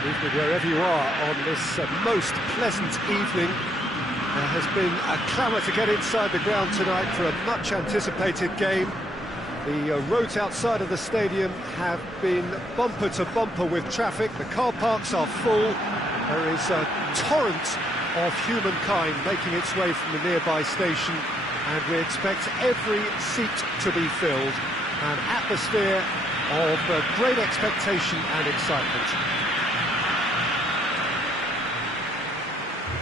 Good evening wherever you are on this most pleasant evening. There has been a clamour to get inside the ground tonight for a much-anticipated game. The roads outside of the stadium have been bumper to bumper with traffic. The car parks are full. There is a torrent of humankind making its way from the nearby station, and we expect every seat to be filled. An atmosphere of great expectation and excitement.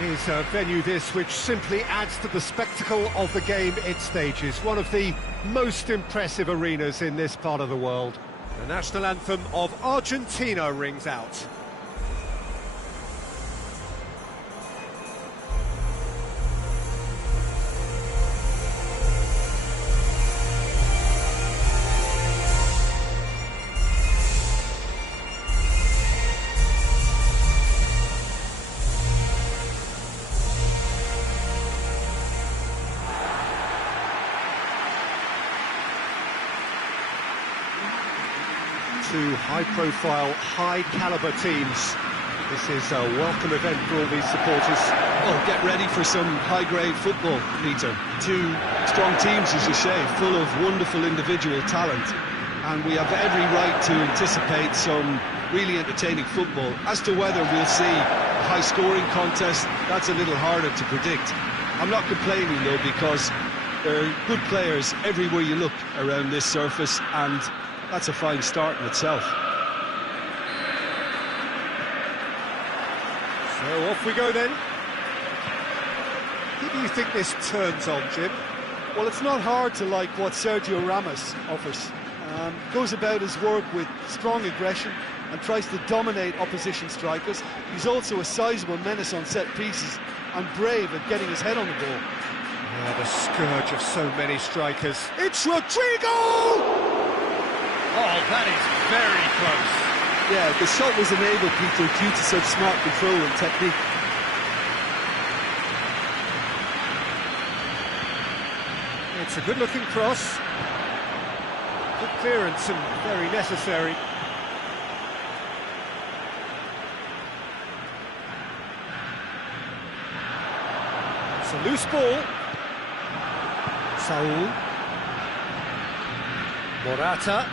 It is a venue this which simply adds to the spectacle of the game it stages. One of the most impressive arenas in this part of the world. The national anthem of Argentina rings out. Two high-profile, high-caliber teams. This is a welcome event for all these supporters. Oh, get ready for some high-grade football, Peter. Two strong teams, as you say, full of wonderful individual talent. And we have every right to anticipate some really entertaining football. As to whether we'll see a high-scoring contest, that's a little harder to predict. I'm not complaining, though, because there are good players everywhere you look around this surface, and that's a fine start in itself. So off we go then. Who do you think this turns on, Jim? Well, it's not hard to like what Sergio Ramos offers. Goes about his work with strong aggression and tries to dominate opposition strikers. He's also a sizable menace on set pieces and brave at getting his head on the ball. Yeah, the scourge of so many strikers. It's Rodrigo! Oh, that is very close. Yeah, the shot was enabled, Peter, due to such smart control and technique. It's a good-looking cross. Good clearance and very necessary. It's a loose ball. Saul. Morata.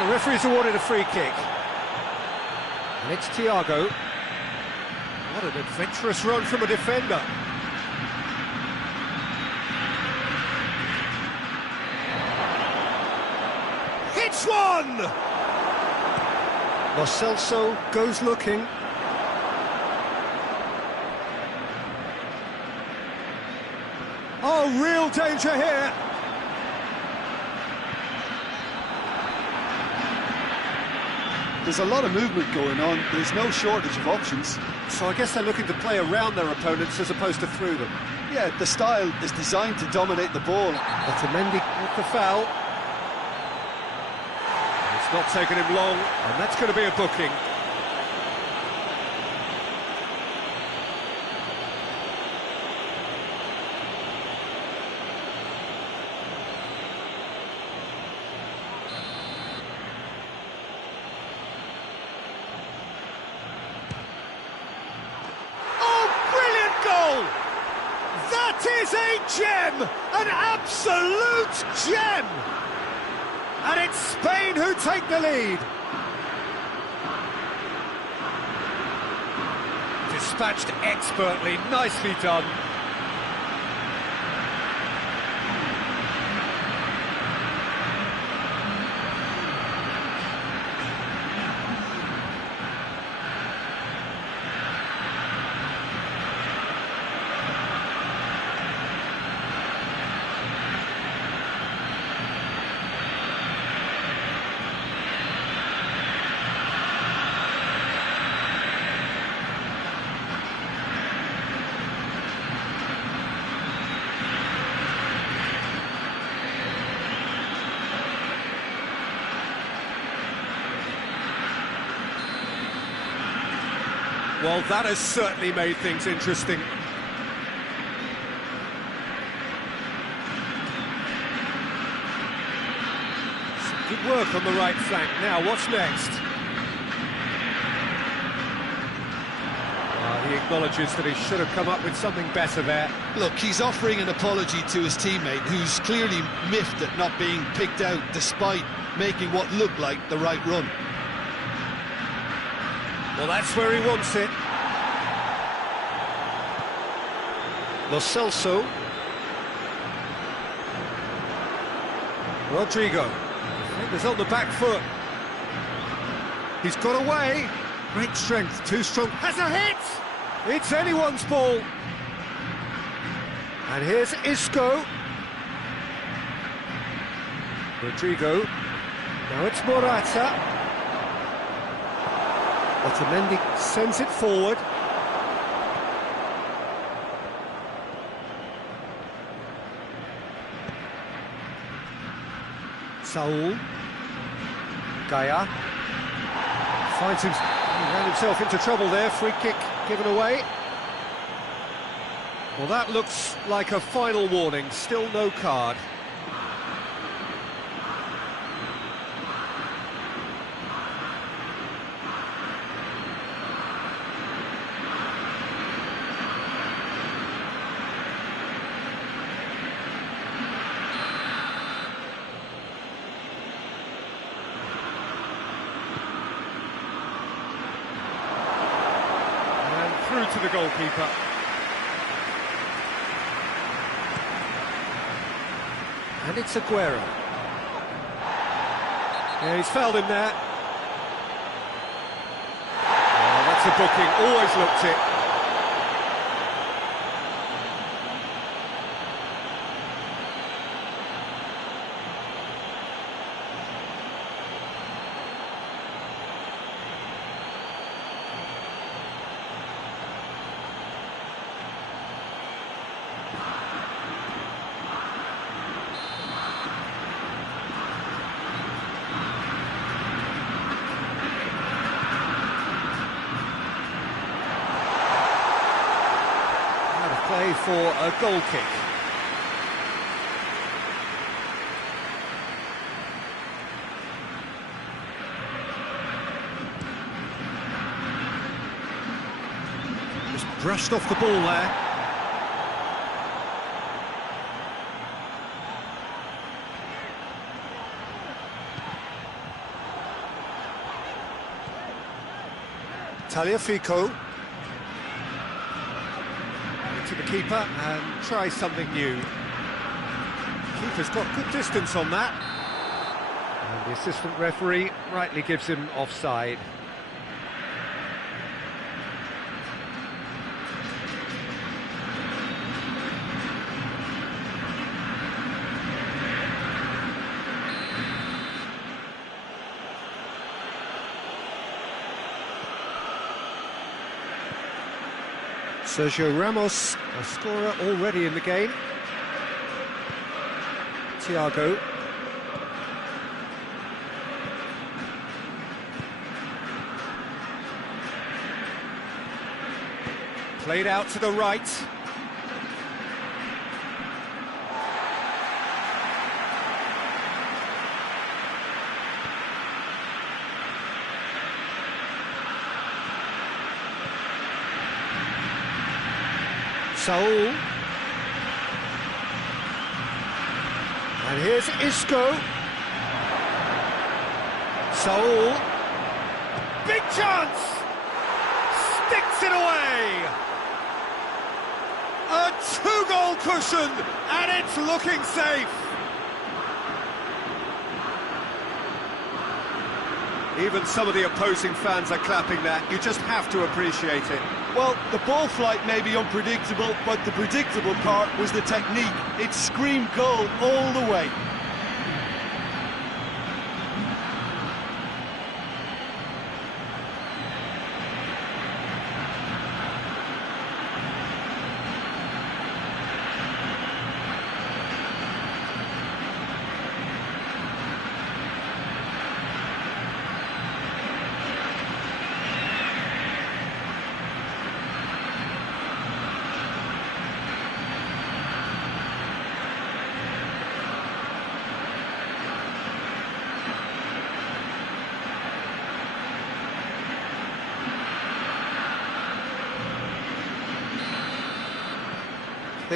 The referee's awarded a free kick. And it's Thiago. What an adventurous run from a defender. Hits one! Lo Celso goes looking. Oh, real danger here. There's a lot of movement going on. There's no shortage of options. So I guess they're looking to play around their opponents as opposed to through them. Yeah, the style is designed to dominate the ball. Otamendi with the foul. It's not taken him long, and that's going to be a booking. That is a gem! An absolute gem! And it's Spain who take the lead. Dispatched expertly, nicely done. Well, that has certainly made things interesting. Some good work on the right flank. Now, what's next? He acknowledges that he should have come up with something better there. Look, he's offering an apology to his teammate, who's clearly miffed at not being picked out despite making what looked like the right run. Well, that's where he wants it. Lo Celso. Rodrigo. Defenders on the back foot. He's got away. Great strength, too strong. Has a hit! It's anyone's ball. And here's Isco. Rodrigo. Now it's Morata. Otamendi sends it forward. Saul. Gaia. Finds him. He ran himself into trouble there. Free kick given away. Well, that looks like a final warning. Still no card. Through to the goalkeeper. And it's Aguero. Yeah, he's fouled him there. Oh, that's a booking, always looked it. Play for a goal kick. Just brushed off the ball there. Tagliafico. To the keeper and try something new. Keeper's got good distance on that. And the assistant referee rightly gives him offside. Sergio Ramos, a scorer already in the game. Thiago. Played out to the right. Saul. And here's Isco. Saul. Big chance! Sticks it away! A two-goal cushion, and it's looking safe. Even some of the opposing fans are clapping that. You just have to appreciate it. Well, the ball flight may be unpredictable, but the predictable part was the technique. It screamed goal all the way.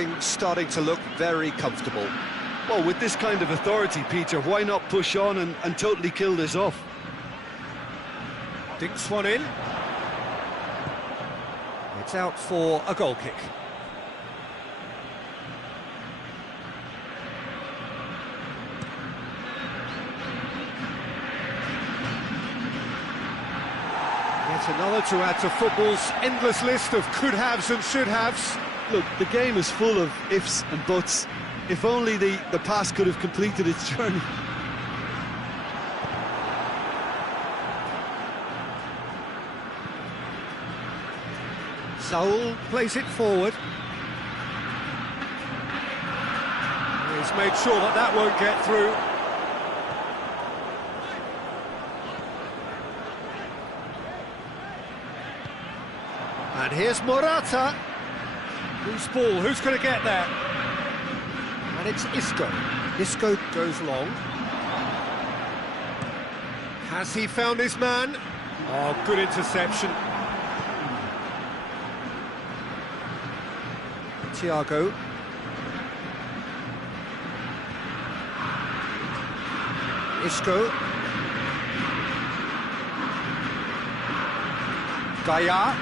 everything starting to look very comfortable. Well, with this kind of authority, Peter, why not push on and totally kill this off? Dinks one in. It's out for a goal kick. Yet another to add to football's endless list of could-haves and should-haves. Look, the game is full of ifs and buts. If only the pass could have completed its journey. Saul plays it forward. He's made sure that that won't get through. And here's Morata. Loose ball, who's going to get there? And it's Isco. Isco goes long. Has he found his man? Oh, good interception. Thiago. Isco. Gaia.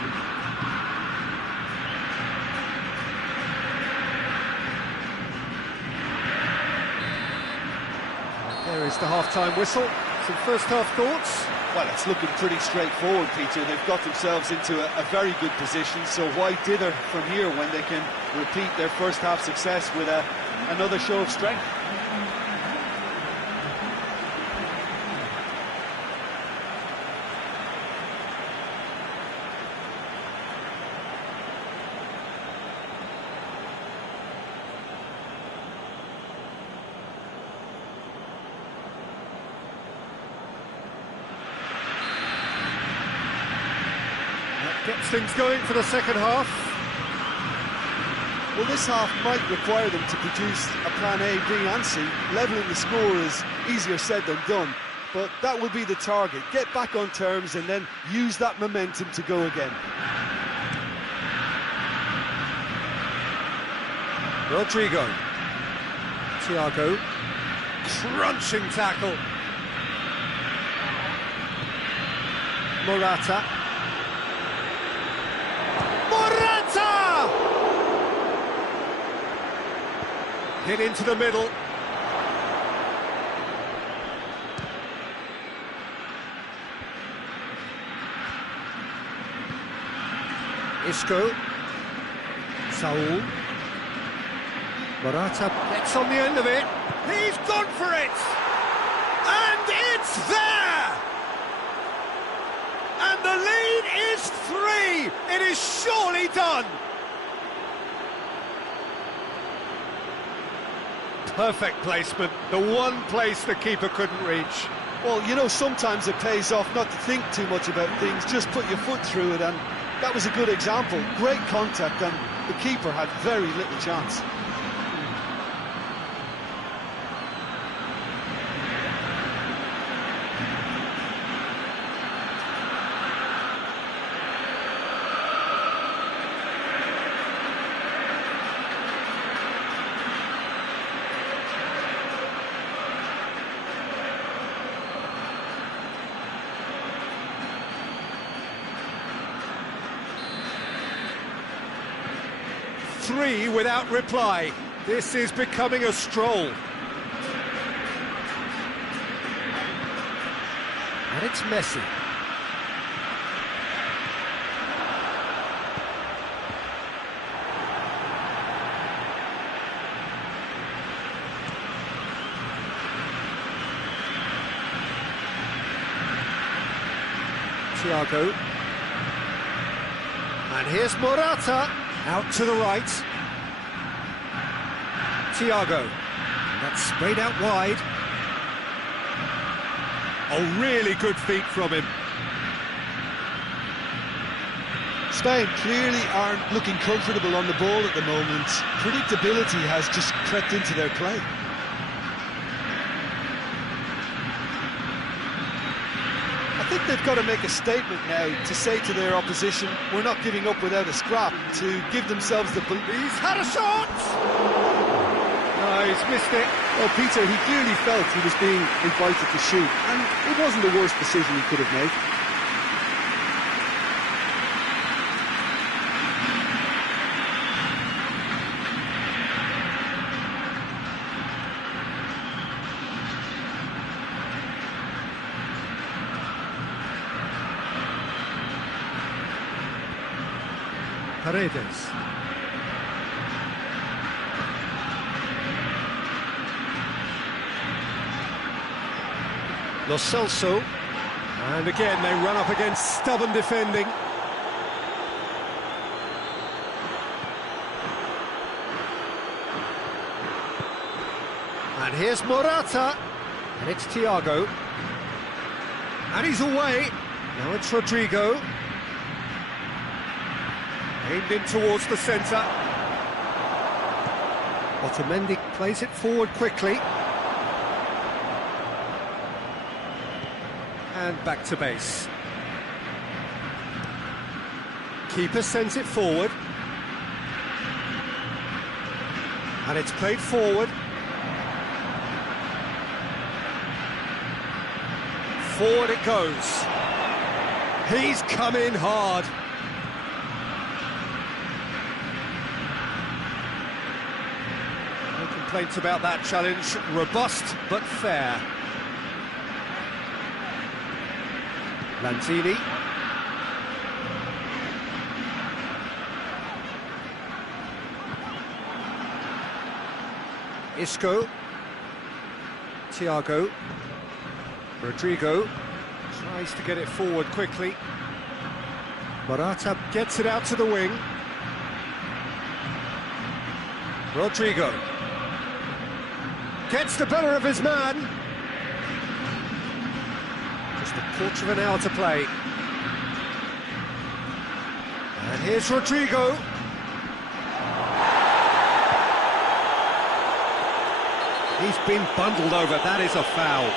There is the half-time whistle. Some first-half thoughts? Well, it's looking pretty straightforward, Peter. They've got themselves into a very good position, so why dither from here when they can repeat their first-half success with another show of strength? Gets things going for the second half. Well, this half might require them to produce a plan A, B and C. Levelling the score is easier said than done, but that will be the target. Get back on terms and then use that momentum to go again. Rodrigo. Thiago. Crunching tackle. Morata. Hit into the middle. Isco. Saul. Morata gets on the end of it. He's gone for it! And it's there! And the lead is 3! It is surely done! Perfect placement, the one place the keeper couldn't reach. Well, you know, sometimes it pays off not to think too much about things, just put your foot through it, and that was a good example. Great contact, and the keeper had very little chance. Three without reply. This is becoming a stroll. And it's Messi. Thiago. And here's Morata. Out to the right. Thiago. That's sprayed out wide. Oh, really good feet from him. Spain clearly aren't looking comfortable on the ball at the moment. Predictability has just crept into their play. I think they've got to make a statement now to say to their opposition, we're not giving up without a scrap, to give themselves the... He's had a shot! No, he's missed it. Well, Peter, he clearly felt he was being invited to shoot, and it wasn't the worst decision he could have made. Paredes. Lo Celso. And again they run up against stubborn defending. And here's Morata. And it's Thiago. And he's away. Now it's Rodrigo. Aimed in towards the centre. Otamendi plays it forward quickly. And back to base. Keeper sends it forward. And it's played forward. Forward it goes. He's come in hard. No complaints about that challenge. Robust but fair. Lanzini. Isco. Thiago. Rodrigo tries to get it forward quickly. Morata gets it out to the wing. Rodrigo gets the better of his man. Just a quarter of an hour to play. And here's Rodrigo. He's been bundled over, that is a foul.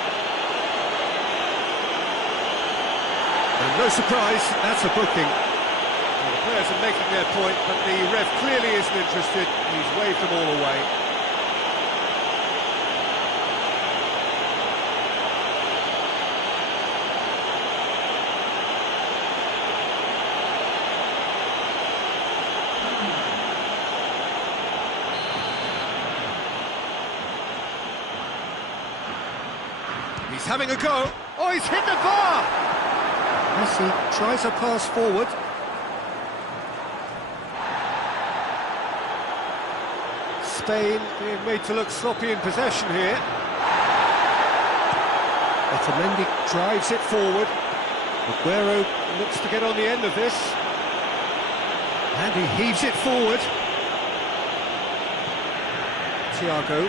And no surprise, that's a booking. Well, the players are making their point, but the ref clearly isn't interested. He's waved them all away. He's having a go. Oh, he's hit the bar! Messi tries a pass forward. Spain being made to look sloppy in possession here. Otamendi drives it forward. Aguero looks to get on the end of this. And he heaves it forward. Thiago.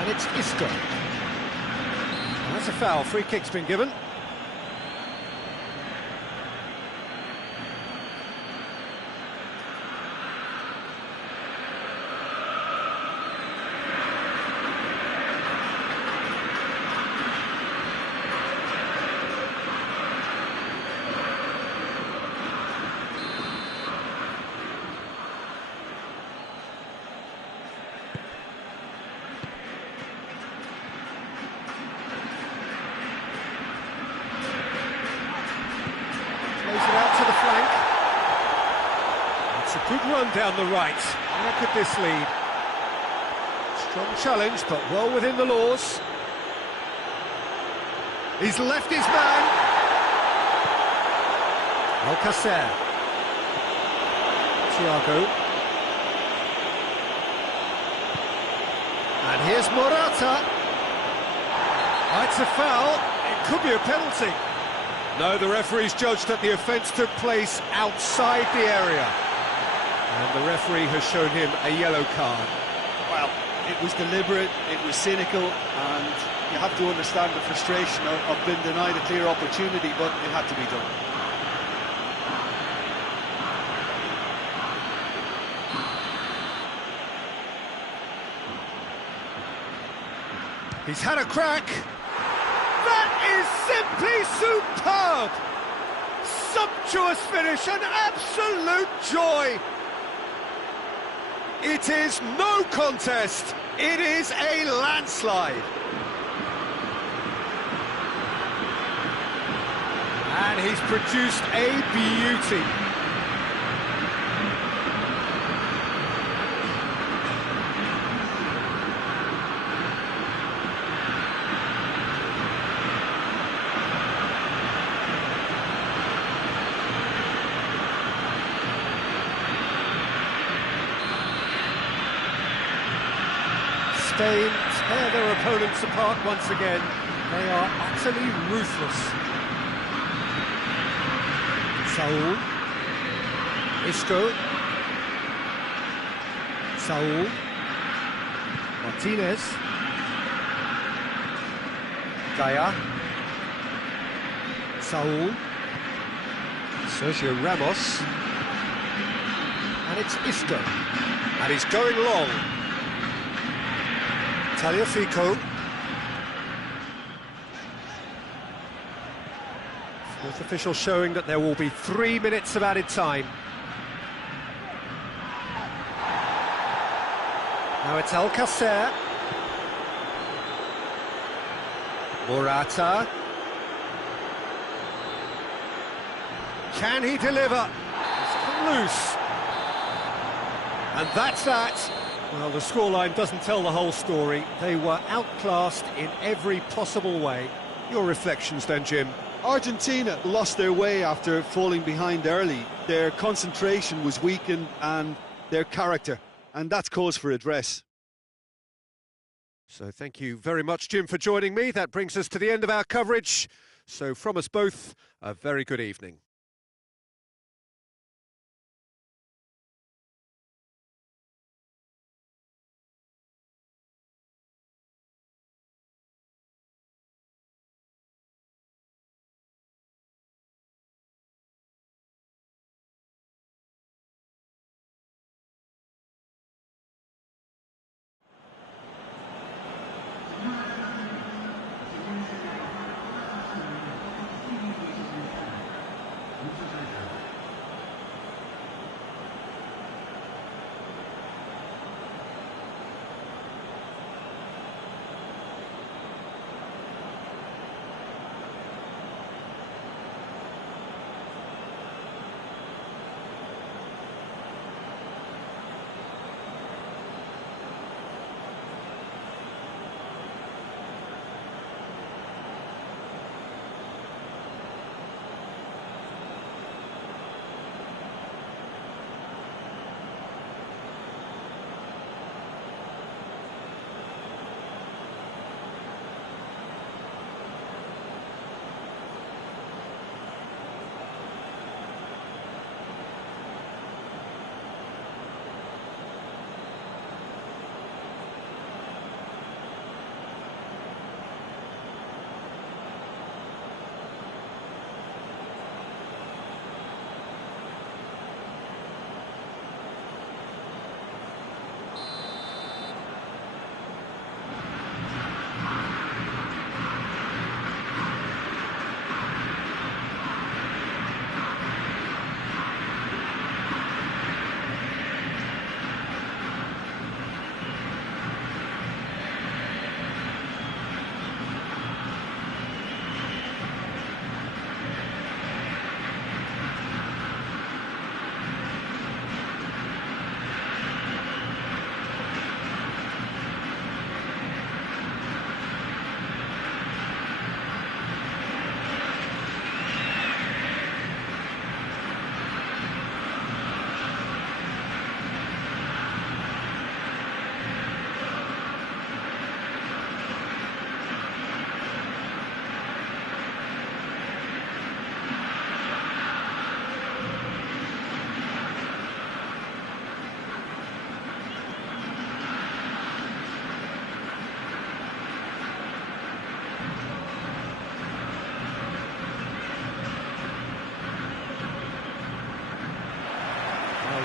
And it's Isco. And that's a foul. Free kick's been given. Plays it out to the flank. It's a good run down the right. Look at this lead. Strong challenge, but well within the laws. He's left his man. Alcacer. Thiago. And here's Morata. That's a foul. It could be a penalty. No, the referee's judged that the offence took place outside the area. And the referee has shown him a yellow card. Well, it was deliberate, it was cynical, and you have to understand the frustration of being denied a clear opportunity, but it had to be done. He's had a crack. That is simply superb! Sumptuous finish, an absolute joy! It is no contest, it is a landslide. And he's produced a beauty. Spain tear their opponents apart once again. They are utterly ruthless. Saul. Isco. Saul. Martinez. Gaia. Saul. Sergio Ramos. And it's Isco. And he's going long. Tagliafico. Fourth official showing that there will be 3 minutes of added time. Now it's Alcacer. Morata. Can he deliver? It's come loose. And that's that. Well, the scoreline doesn't tell the whole story. They were outclassed in every possible way. Your reflections then, Jim? Argentina lost their way after falling behind early. Their concentration was weakened and their character, and that's cause for address. So thank you very much, Jim, for joining me. That brings us to the end of our coverage. So from us both, a very good evening.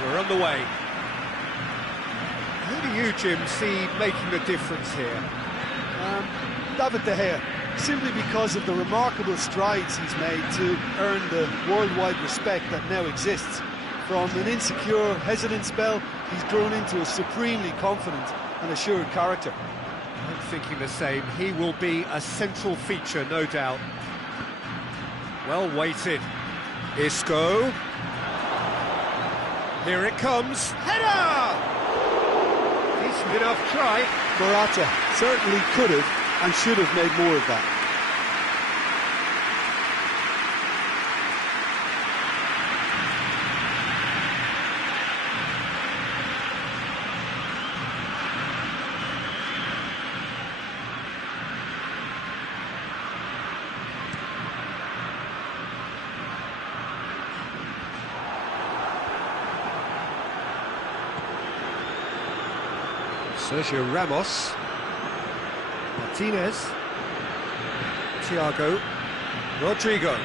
We're on the way. Who do you, Jim, see making the difference here? David De Gea. simply because of the remarkable strides he's made to earn the worldwide respect that now exists. From an insecure, hesitant spell, he's grown into a supremely confident and assured character. I'm thinking the same. He will be a central feature, no doubt. Well weighted. Isco. Here it comes. Header! Decent enough try. Morata certainly could have and should have made more of that. Sergio Ramos. Martinez. Thiago. Rodrigo.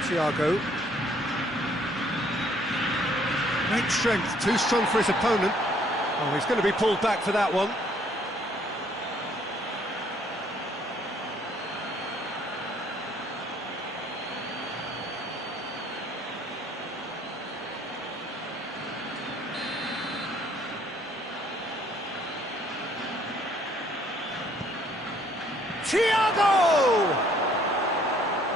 Thiago. Great strength, too strong for his opponent. Oh, he's going to be pulled back for that one. Thiago!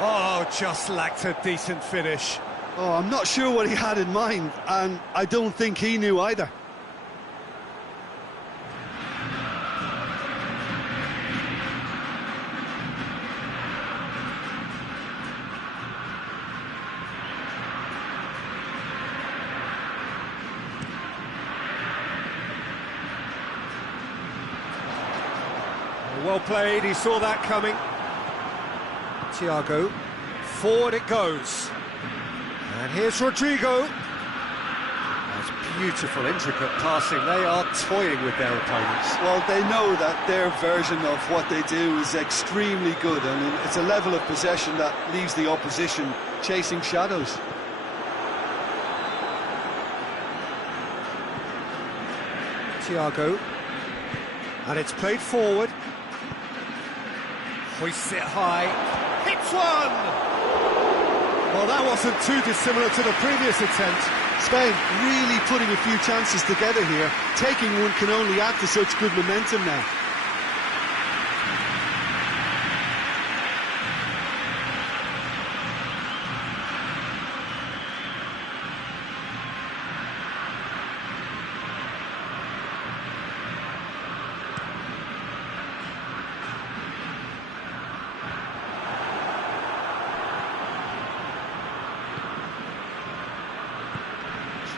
Oh, just lacked a decent finish. Oh, I'm not sure what he had in mind, and I don't think he knew either. Well played, he saw that coming. Thiago, forward it goes. And here's Rodrigo. That's beautiful, intricate passing. They are toying with their opponents. Well, they know that their version of what they do is extremely good, and it's a level of possession that leaves the opposition chasing shadows. Thiago. And it's played forward. Hoists it high. Hits one! Well, that wasn't too dissimilar to the previous attempt. Spain really putting a few chances together here. Taking one can only add to such good momentum now.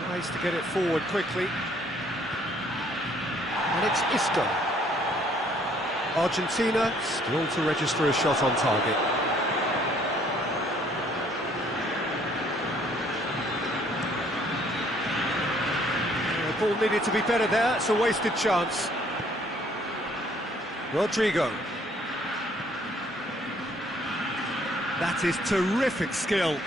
Tries to get it forward quickly. And it's Isco. Argentina still to register a shot on target. The ball needed to be better there, it's a wasted chance. Rodrigo. That is terrific skill.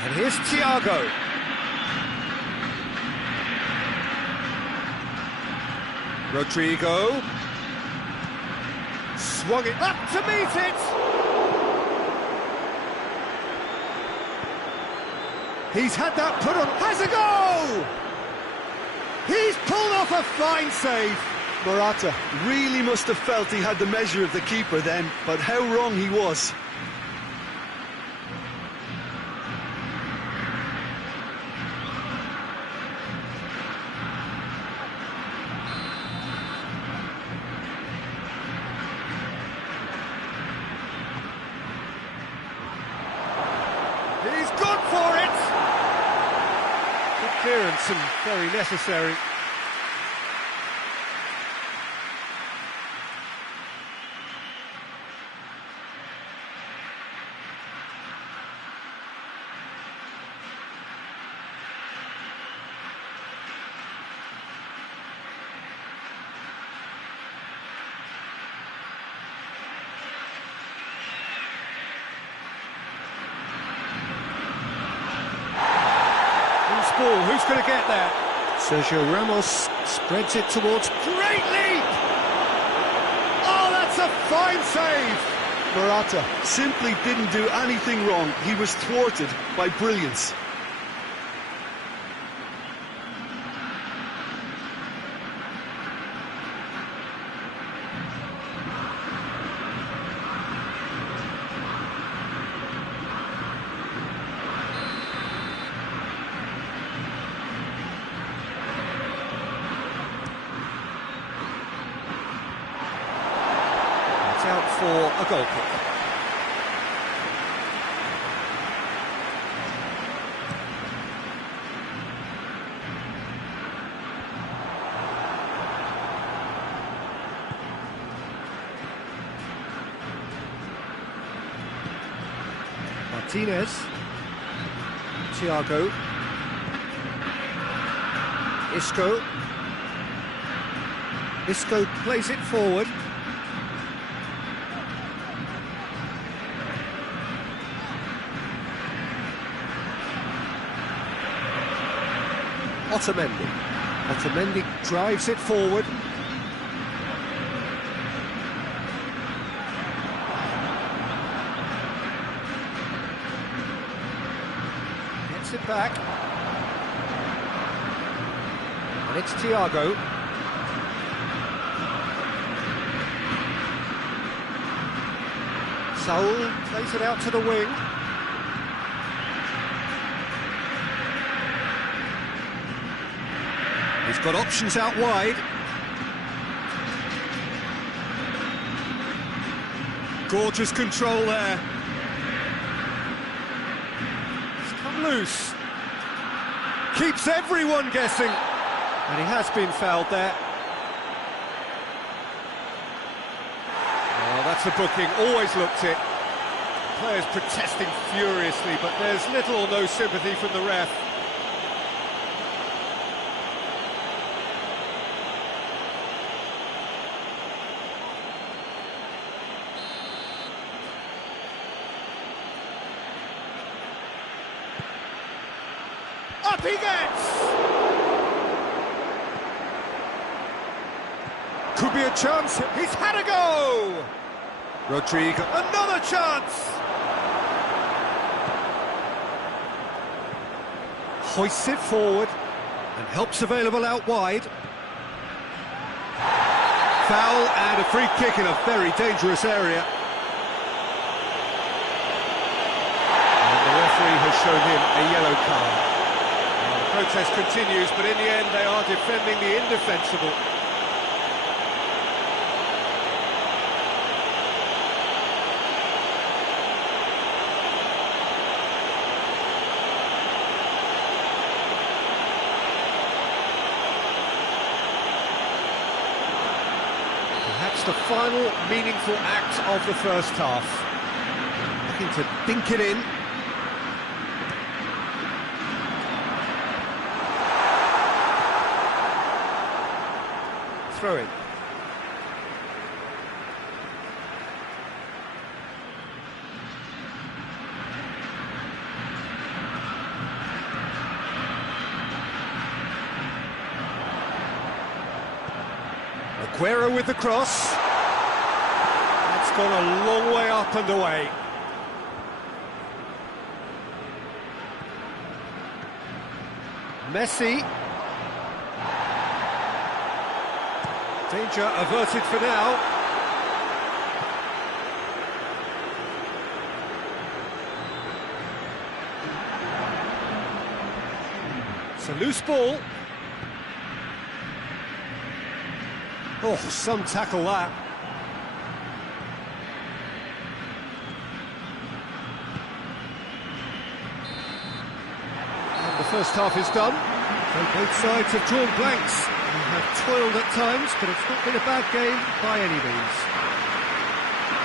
And here's Thiago. Rodrigo. Swung it up to meet it. He's had that put on. Has a goal! He's pulled off a fine save. Morata really must have felt he had the measure of the keeper then, but how wrong he was. He's gone for it! Good clearance and very necessary. ball. Who's going to get there? Sergio Ramos spreads it towards... Great leap! Oh, that's a fine save! Morata simply didn't do anything wrong. He was thwarted by brilliance. Out for a goal kick. Martinez, Thiago, Isco plays it forward. Otamendi drives it forward. Gets it back. And it's Thiago. Saul plays it out to the wing. He's got options out wide. Gorgeous control there. He's come loose. Keeps everyone guessing. And he has been fouled there. Oh, that's a booking. Always looked it. Players protesting furiously, but there's little or no sympathy from the ref. Up he gets! Could be a chance. He's had a go! Rodrigo, another chance! Hoists it forward and helps available out wide. Foul and a free kick in a very dangerous area. And the referee has shown him a yellow card. The protest continues, but in the end they are defending the indefensible. Perhaps the final meaningful act of the first half. Looking to dink it in. Throw it. Aguero with the cross. That's gone a long way up and away. Messi. Danger averted for now. It's a loose ball. Oh, some tackle that. And the first half is done. So both sides have drawn blanks. They have toiled at times, but it's not been a bad game by any means.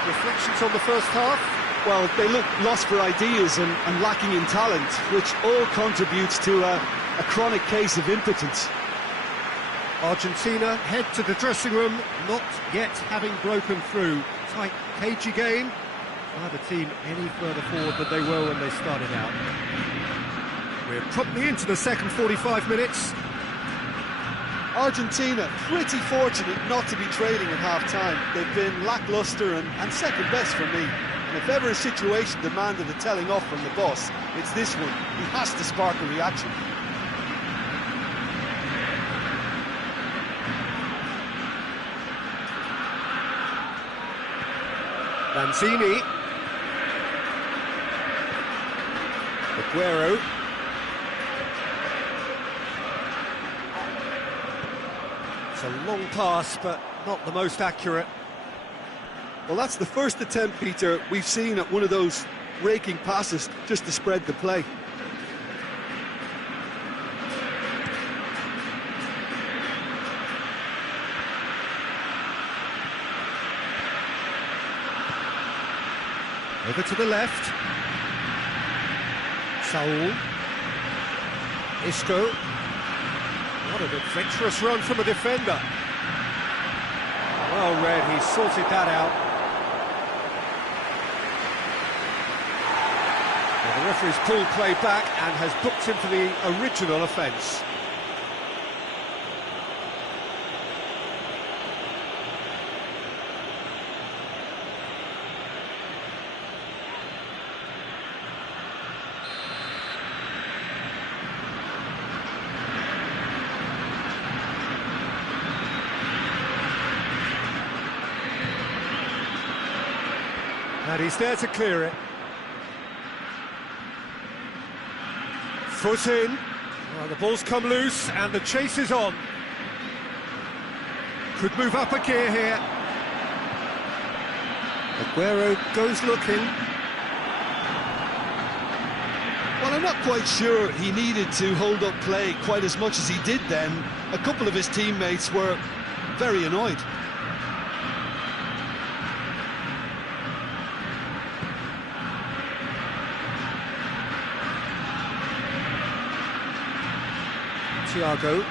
Reflections on the first half? Well, they look lost for ideas and lacking in talent, which all contributes to a chronic case of impotence. Argentina head to the dressing room, not yet having broken through. Tight, cagey game. Neither team any further forward than they were when they started out. We're promptly into the second 45 minutes. Argentina pretty fortunate not to be trailing at half-time. They've been lacklustre and second best for me. And if ever a situation demanded a telling off from the boss, it's this one. He has to spark a reaction. Lanzini. Aguero. It's a long pass, but not the most accurate. Well, that's the first attempt, Peter, we've seen at one of those raking passes just to spread the play. Over to the left. Saul. Isco. What an adventurous run from a defender. Well read, he sorted that out. Well, the referee's pulled play back and has booked him for the original offence. And he's there to clear it. Foot in. Well, the ball's come loose and the chase is on. Could move up a gear here. Aguero goes looking. Well, I'm not quite sure he needed to hold up play quite as much as he did then. A couple of his teammates were very annoyed. Thiago.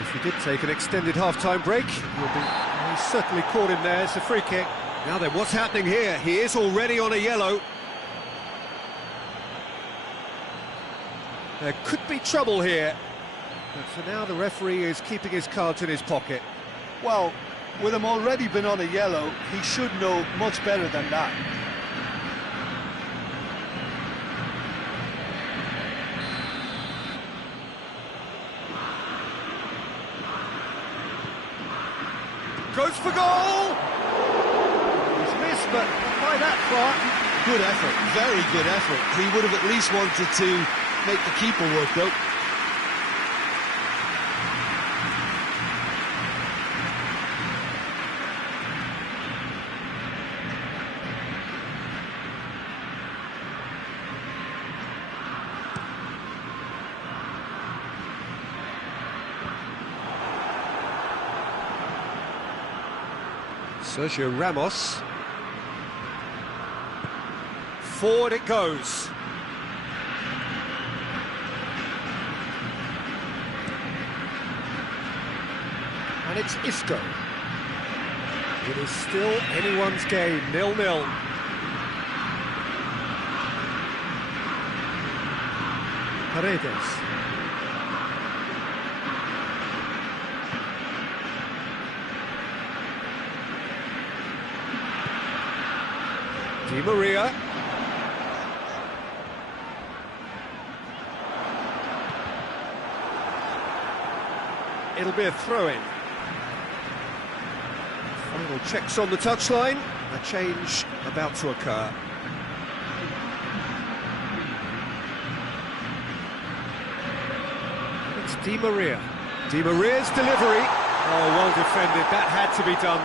If he did take an extended half-time break, he's certainly caught him there. It's a free kick. Now then, what's happening here? He is already on a yellow. There could be trouble here. But for now, the referee is keeping his cards in his pocket. Well, with him already been on a yellow, he should know much better than that. Goes for goal! He's missed, but not by that far. Good effort, very good effort. He would have at least wanted to make the keeper work, though. Sergio Ramos. Forward it goes. And it's Isco. It is still anyone's game, 0-0. Paredes. Di Maria. It'll be a throw-in. Final checks on the touchline. A change about to occur. It's Di Maria. Di Maria's delivery. Oh, well defended. That had to be done.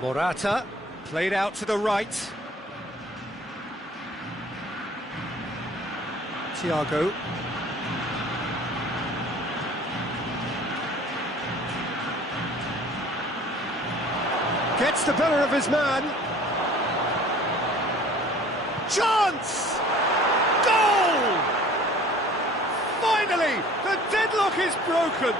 Morata, played out to the right. Thiago. Gets the better of his man. Chance! Goal! Finally, the deadlock is broken.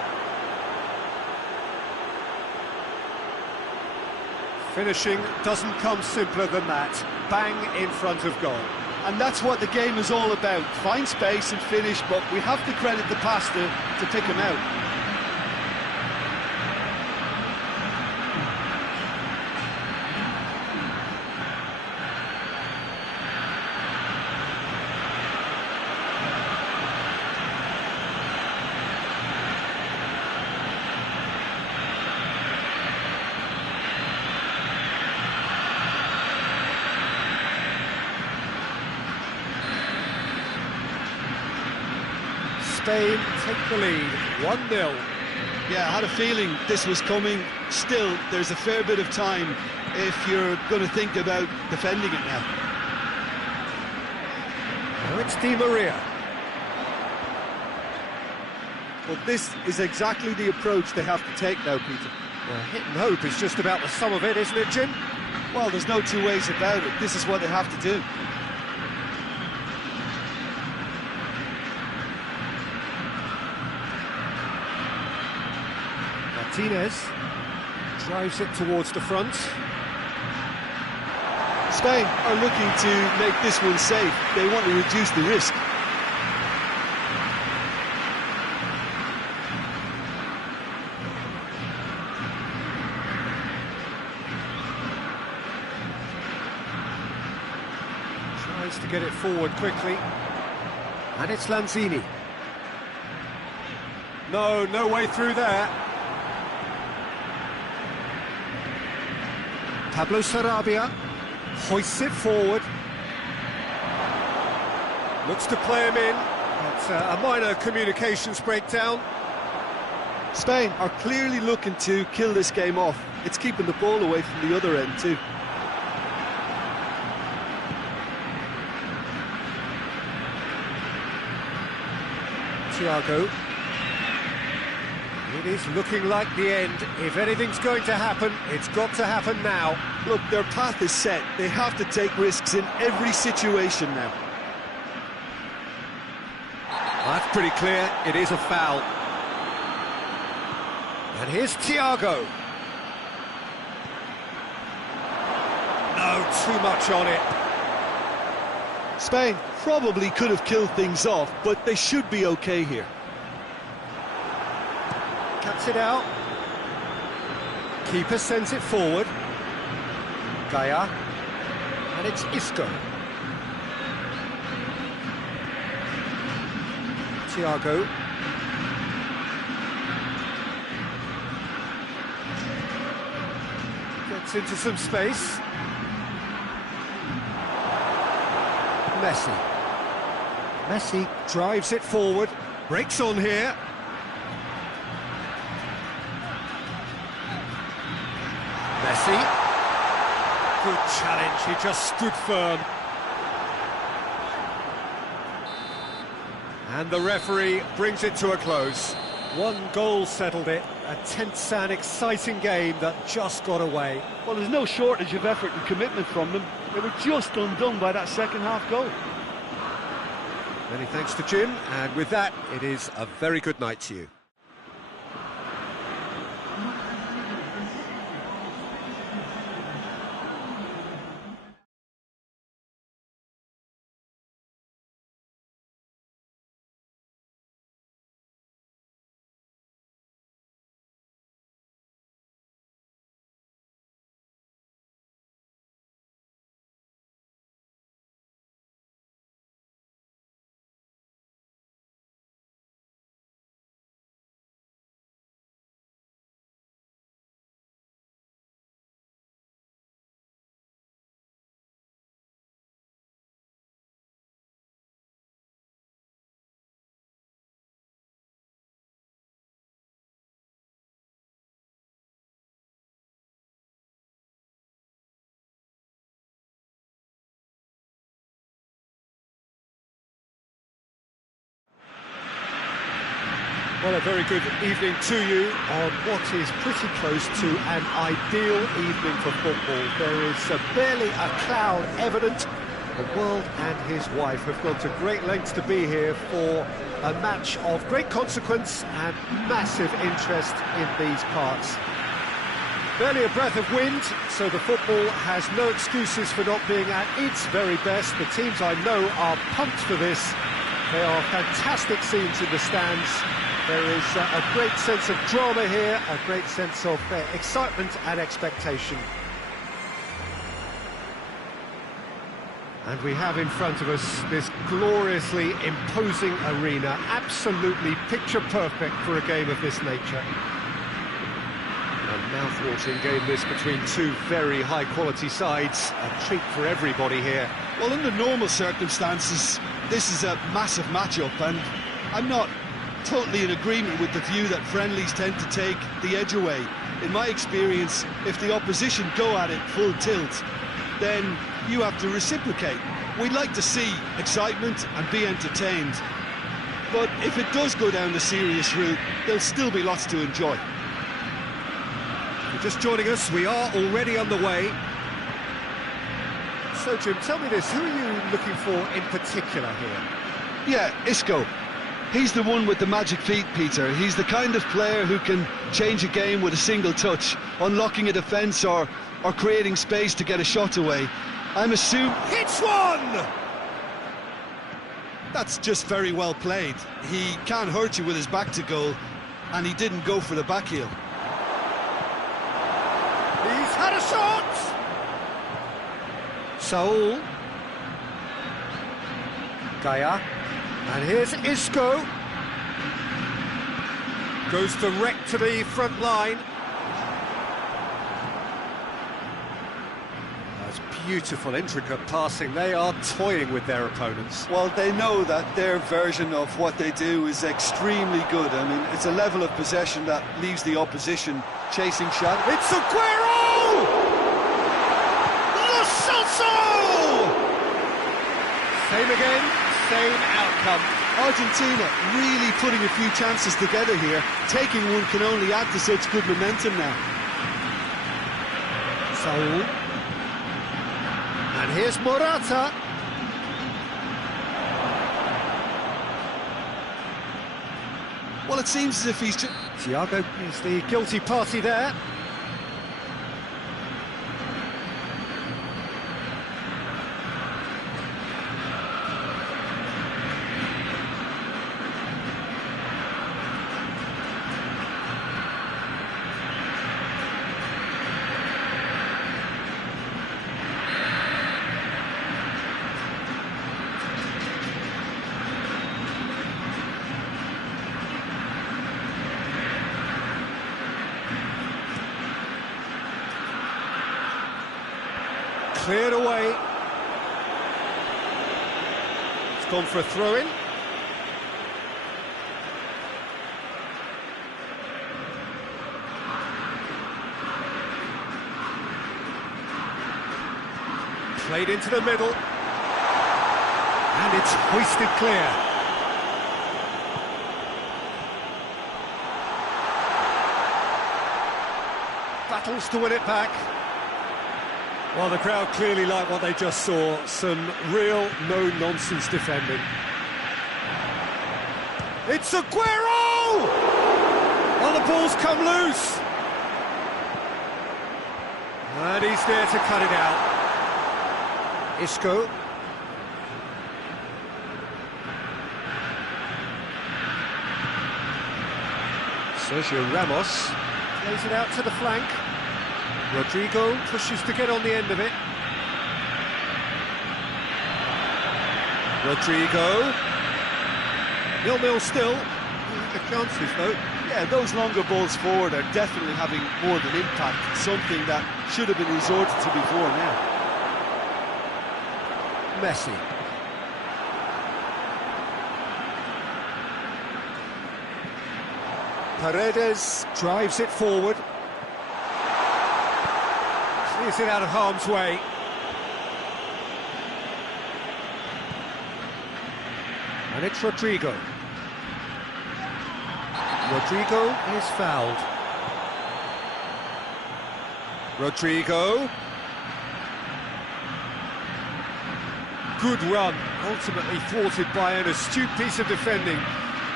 Finishing doesn't come simpler than that. Bang in front of goal. And that's what the game is all about. Find space and finish, but we have to credit the pass to pick him out. Spain take the lead, 1-0. Yeah, I had a feeling this was coming. Still, there's a fair bit of time if you're going to think about defending it now. Now it's Di Maria. Well, this is exactly the approach they have to take now, Peter. Well, hit and hope is just about the sum of it, isn't it, Jim? Well, there's no two ways about it. This is what they have to do. Martinez drives it towards the front. Spain are looking to make this one safe. They want to reduce the risk. Tries to get it forward quickly. And it's Lanzini. No way through there. Pablo Sarabia hoists it forward. Looks to play him in. It's a minor communications breakdown. Spain are clearly looking to kill this game off. It's keeping the ball away from the other end too. Thiago. It is looking like the end. If anything's going to happen, it's got to happen now. Look, their path is set. They have to take risks in every situation now. That's pretty clear. It is a foul. And here's Thiago. No, too much on it. Spain probably could have killed things off, but they should be okay here. Cuts it out. Keeper sends it forward. Gaia. And it's Isco. Thiago. Gets into some space. Messi drives it forward. Breaks on here. Messi. Good challenge, he just stood firm. And the referee brings it to a close. One goal settled it, a tense and exciting game that just got away. Well, there's no shortage of effort and commitment from them. They were just undone by that second half goal. Many thanks to Jim, and with that, it is a very good night to you. Well, a very good evening to you on what is pretty close to an ideal evening for football. There is barely a cloud evident. The world and his wife have gone to great lengths to be here for a match of great consequence and massive interest in these parts. Barely a breath of wind, so the football has no excuses for not being at its very best. The teams I know are pumped for this. They are fantastic scenes in the stands. There is a great sense of drama here, a great sense of excitement and expectation. And we have in front of us this gloriously imposing arena, absolutely picture perfect for a game of this nature. A mouth-watering game this between two very high-quality sides. A treat for everybody here. Well, under normal circumstances, this is a massive match-up, and I'm not totally in agreement with the view that friendlies tend to take the edge away. In my experience, if the opposition go at it full tilt, then you have to reciprocate. We'd like to see excitement and be entertained, but if it does go down the serious route, there'll still be lots to enjoy. If you're just joining us, we are already underway. So, Jim, tell me this, who are you looking for in particular here? Yeah, Isco. He's the one with the magic feet, Peter. He's the kind of player who can change a game with a single touch, unlocking a defence or creating space to get a shot away. I'm assuming... Hits one! That's just very well played. He can't hurt you with his back to goal, and he didn't go for the back heel. He's had a shot! Saul. Gaia. And here's Isco. Goes direct to the front line. That's beautiful, intricate passing. They are toying with their opponents. Well, they know that their version of what they do is extremely good. I mean, it's a level of possession that leaves the opposition chasing shot. It's Aguero! Lo Celso! Same again, same outcome. Argentina really putting a few chances together here. Taking one can only add to such good momentum now. Saul. And here's Morata. Well, it seems as if he's just... Thiago is the guilty party there. Cleared away. It's gone for a throw-in. Played into the middle. And it's hoisted clear. Battles to win it back. Well, the crowd clearly like what they just saw. Some real no-nonsense defending. It's Aguero! Oh, the ball's come loose. And he's there to cut it out. Isco. Sergio Ramos plays it out to the flank. Rodrigo pushes to get on the end of it. Rodrigo. 0-0 still. The chances though. Yeah, those longer balls forward are definitely having more of an impact. Something that should have been resorted to before now. Messi. Paredes drives it forward. Clears it out of harm's way. And it's Rodrigo. Rodrigo is fouled. Rodrigo. Good run, ultimately thwarted by an astute piece of defending.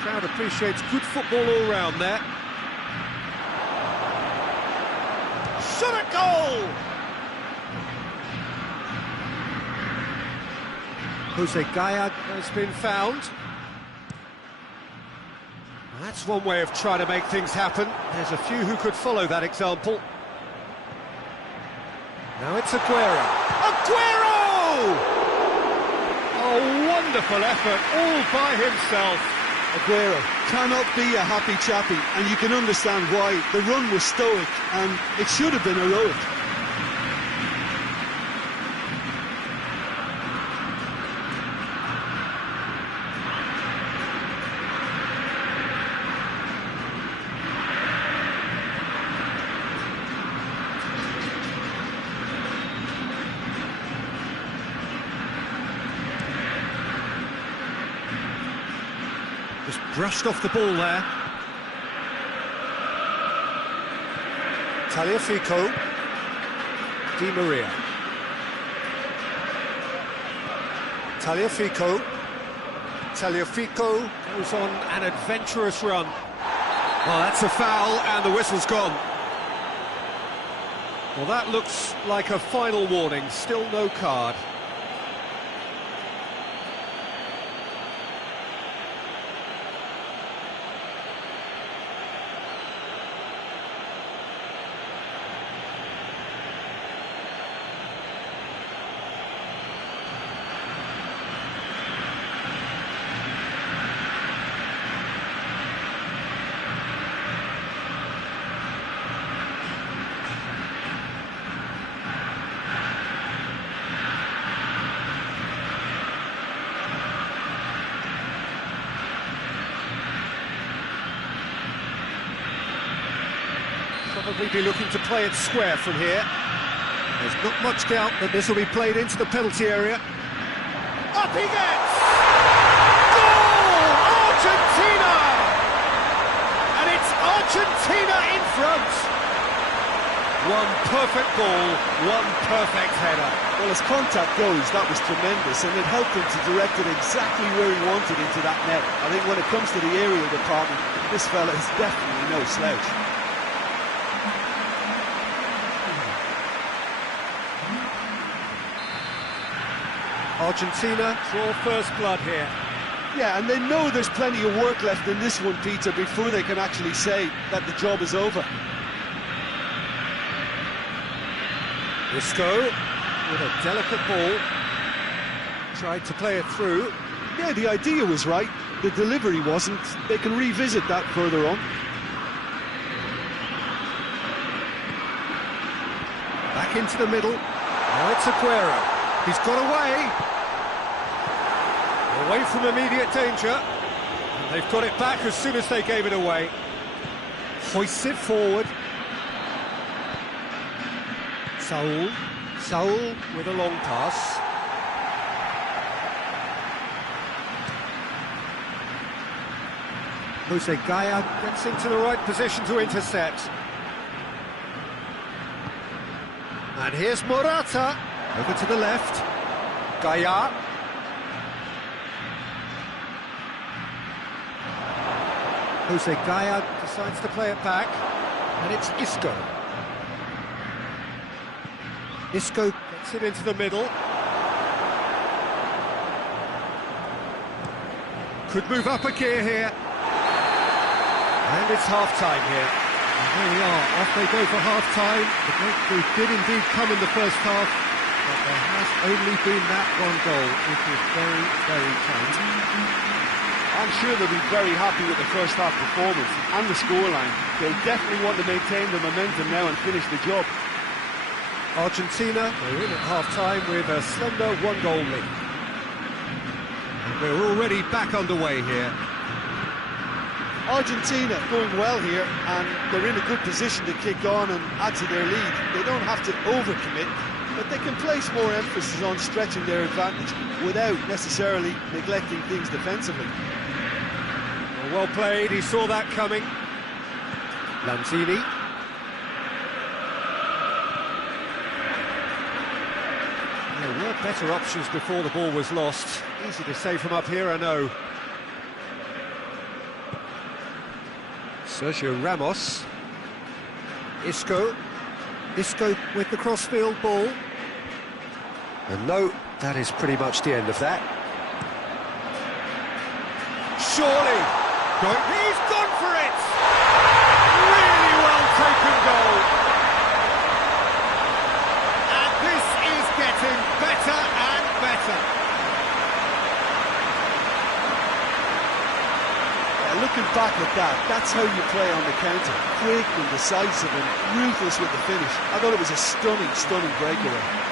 Crowd appreciates good football all round there. shot at goal! Jose Gaya has been found. That's one way of trying to make things happen. There's a few who could follow that example. Now it's Aguero. Aguero! Oh, wonderful effort, all by himself. Aguero cannot be a happy chappy, and you can understand why. The run was stoic, and it should have been heroic. Just brushed off the ball there. Tagliafico. Di Maria. Tagliafico. Tagliafico goes on an adventurous run. Well, that's a foul, and the whistle's gone. Well, that looks like a final warning. Still no card. Probably be looking to play it square from here. There's not much doubt that this will be played into the penalty area. Up he gets! Goal! Argentina! And it's Argentina in front! One perfect ball, one perfect header. Well, as contact goes, that was tremendous, and it helped him to direct it exactly where he wanted into that net. I think when it comes to the aerial department, this fella is definitely no slouch. Argentina draw first blood here. Yeah, and they know there's plenty of work left in this one, Peter, before they can actually say that the job is over. Isco with a delicate ball. Tried to play it through. Yeah, the idea was right. The delivery wasn't. They can revisit that further on. Back into the middle. Now it's Aguero. He's got away. Away from immediate danger. And they've got it back as soon as they gave it away. Hoists it forward. Saul with a long pass. Jose Gaya gets into the right position to intercept. And here's Morata. Over to the left. Gaya. Jose Gaya decides to play it back. And it's Isco. Isco gets it into the middle. Could move up a gear here. And it's half-time here. And there we are, off they go for half-time. The breakthrough did indeed come in the first half, but there has only been that one goal, which was very, very tight. I'm sure they'll be very happy with the first half performance and the scoreline. They'll definitely want to maintain the momentum now and finish the job. Argentina, they're in at half-time with a slender one-goal lead. And we're already back underway here. Argentina going well here, and they're in a good position to kick on and add to their lead. They don't have to overcommit, but they can place more emphasis on stretching their advantage without necessarily neglecting things defensively. Well played, he saw that coming. Lanzini. There were better options before the ball was lost. Easy to say from up here, I know. Sergio Ramos. Isco. Isco with the crossfield ball. And no, that is pretty much the end of that. Surely! He's gone for it! Really well taken goal. And this is getting better and better. Looking back at that, that's how you play on the counter. Quick and decisive and ruthless with the finish. I thought it was a stunning, stunning breakaway.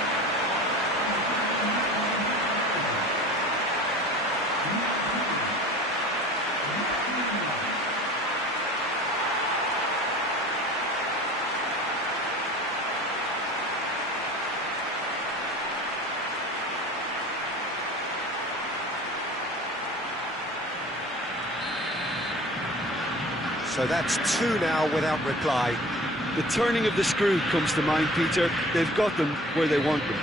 So that's 2 now without reply. The turning of the screw comes to mind, Peter. They've got them where they want them.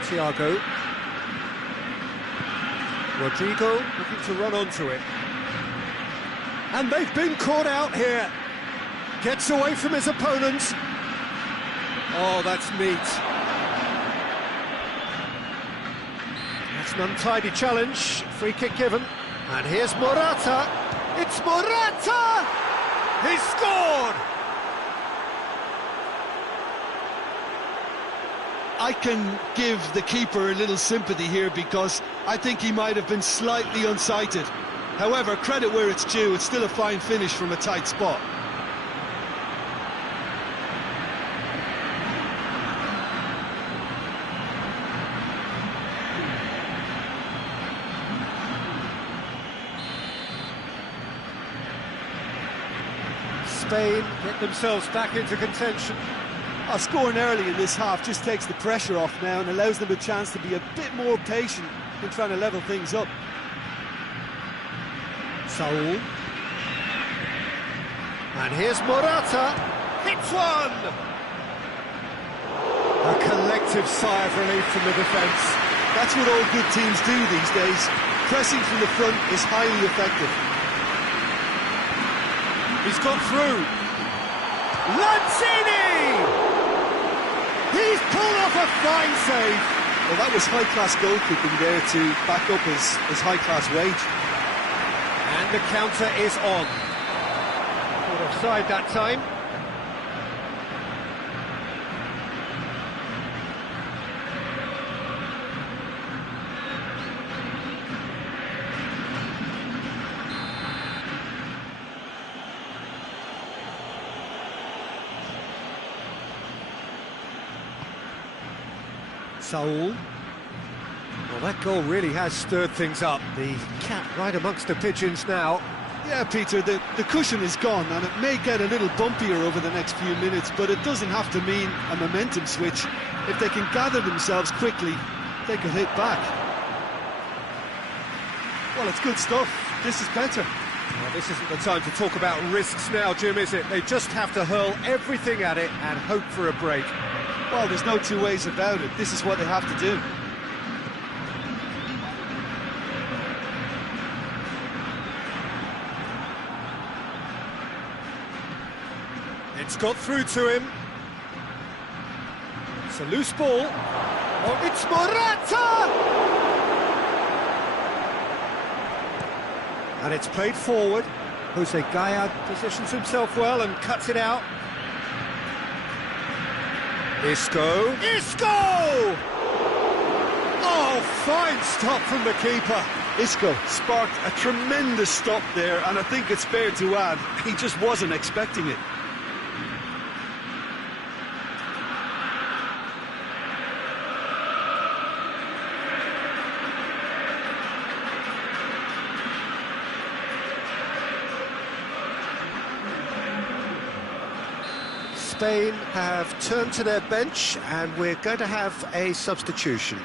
Thiago. Rodrigo looking to run onto it. And they've been caught out here. Gets away from his opponents. Oh, that's neat. That's an untidy challenge. Free kick given. And here's Morata. It's Morata! He scored! I can give the keeper a little sympathy here because I think he might have been slightly unsighted. However, credit where it's due, it's still a fine finish from a tight spot. Spain get themselves back into contention. Scoring early in this half just takes the pressure off now and allows them a chance to be a bit more patient in trying to level things up. Saul. And here's Morata. Hits one! A collective sigh of relief from the defence. That's what all good teams do these days. Pressing from the front is highly effective. He's gone through. Lanzini! He's pulled off a fine save. Well, that was high-class goalkeeping there to back up his high-class wage. And the counter is on. Caught offside that time. Saul. Well, that goal really has stirred things up. The cat right amongst the pigeons now. Yeah, Peter, the cushion is gone, and it may get a little bumpier over the next few minutes, but it doesn't have to mean a momentum switch. If they can gather themselves quickly, they could hit back. Well, it's good stuff. This is better. Well, this isn't the time to talk about risks now, Jim, is it? They just have to hurl everything at it and hope for a break. Well, there's no two ways about it. This is what they have to do. It's got through to him. It's a loose ball. Oh, it's Morata! And it's played forward. Jose Gallard positions himself well and cuts it out. Isco. Isco! Oh, fine stop from the keeper. Isco sparked a tremendous stop there, and I think it's fair to add, he just wasn't expecting it. Spain have turned to their bench and we're going to have a substitution.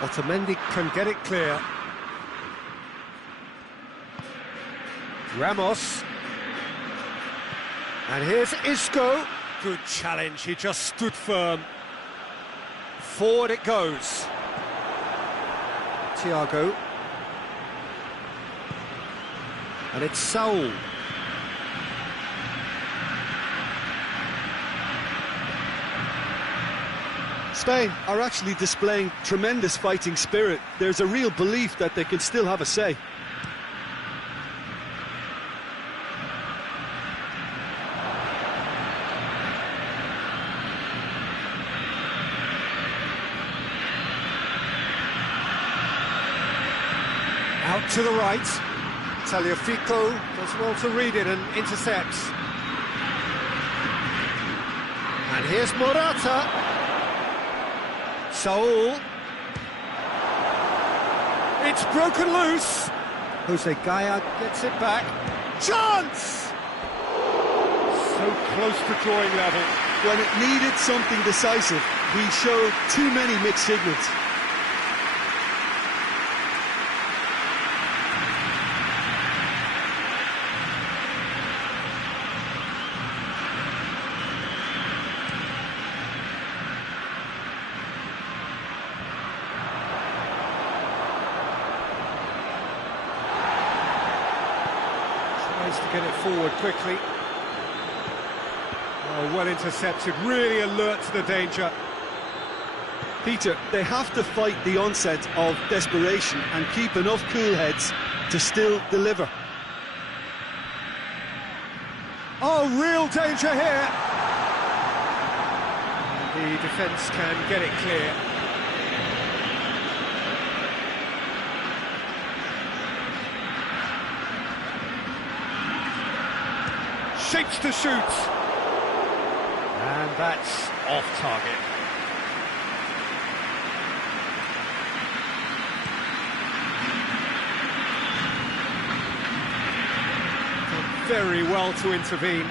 Otamendi can get it clear. Ramos. And here's Isco. Good challenge, he just stood firm. Forward it goes. Thiago. And it's Saul. Spain are actually displaying tremendous fighting spirit. There's a real belief that they can still have a say. Out to the right. Tagliafico does well to read it and intercepts. And here's Morata. Saul. It's broken loose. Jose Gaya gets it back. Chance! So close to drawing level. When it needed something decisive, he showed too many mixed signals. Tries to get it forward quickly. Oh, well intercepted, really alert to the danger. Peter, they have to fight the onset of desperation and keep enough cool heads to still deliver. Oh, real danger here. The defence can get it clear. Shapes to shoot. And that's off target. Done very well to intervene.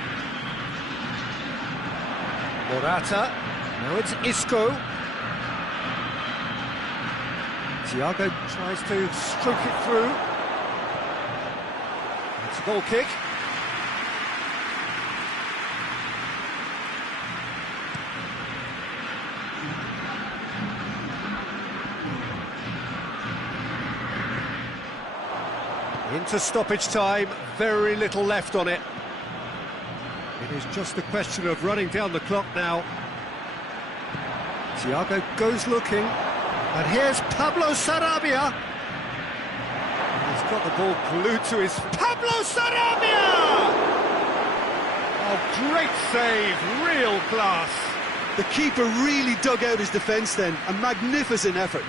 Morata. Now it's Isco. Thiago tries to stroke it through. It's a goal kick. Into stoppage time, very little left on it. It is just a question of running down the clock now. Thiago goes looking, and here's Pablo Sarabia. He's got the ball glued to his... Pablo Sarabia! Oh, great save, real class. The keeper really dug out his defence then, a magnificent effort.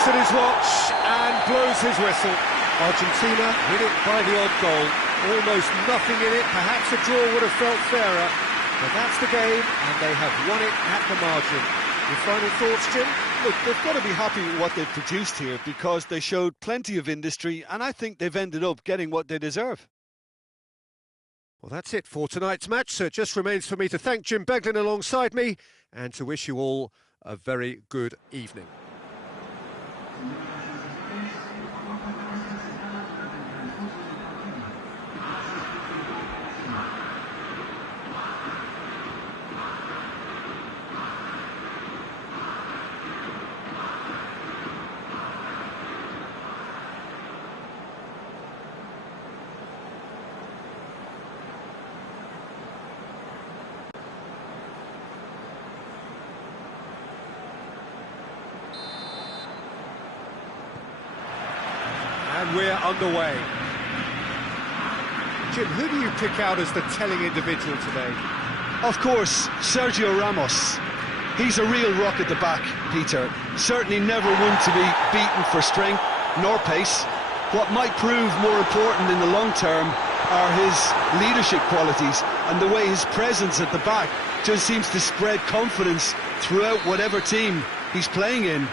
At his watch and blows his whistle. Argentina win it by the odd goal. Almost nothing in it. Perhaps a draw would have felt fairer. But that's the game, and they have won it at the margin. Your final thoughts, Jim? Look, they've got to be happy with what they've produced here because they showed plenty of industry, and I think they've ended up getting what they deserve. Well, that's it for tonight's match. So it just remains for me to thank Jim Beglin alongside me and to wish you all a very good evening. And we're underway. Jim, who do you pick out as the telling individual today? Of course, Sergio Ramos. He's a real rock at the back, Peter. Certainly never one to be beaten for strength nor pace. What might prove more important in the long term are his leadership qualities and the way his presence at the back just seems to spread confidence throughout whatever team he's playing in.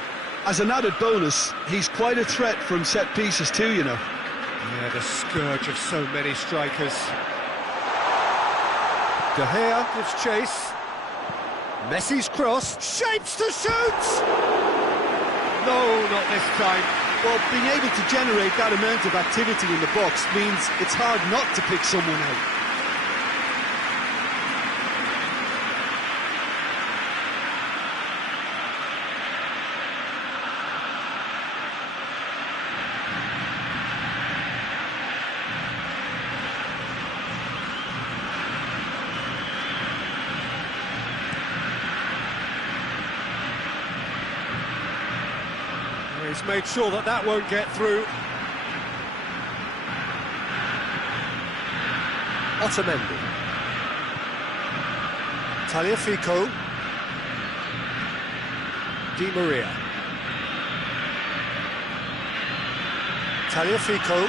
As an added bonus, he's quite a threat from set pieces too, you know. Yeah, the scourge of so many strikers. De Gea gives chase. Messi's cross, shapes to shoot! No, not this time. Well, being able to generate that amount of activity in the box means it's hard not to pick someone out. He's made sure that that won't get through. Otamendi. Tagliafico. Di Maria. Tagliafico.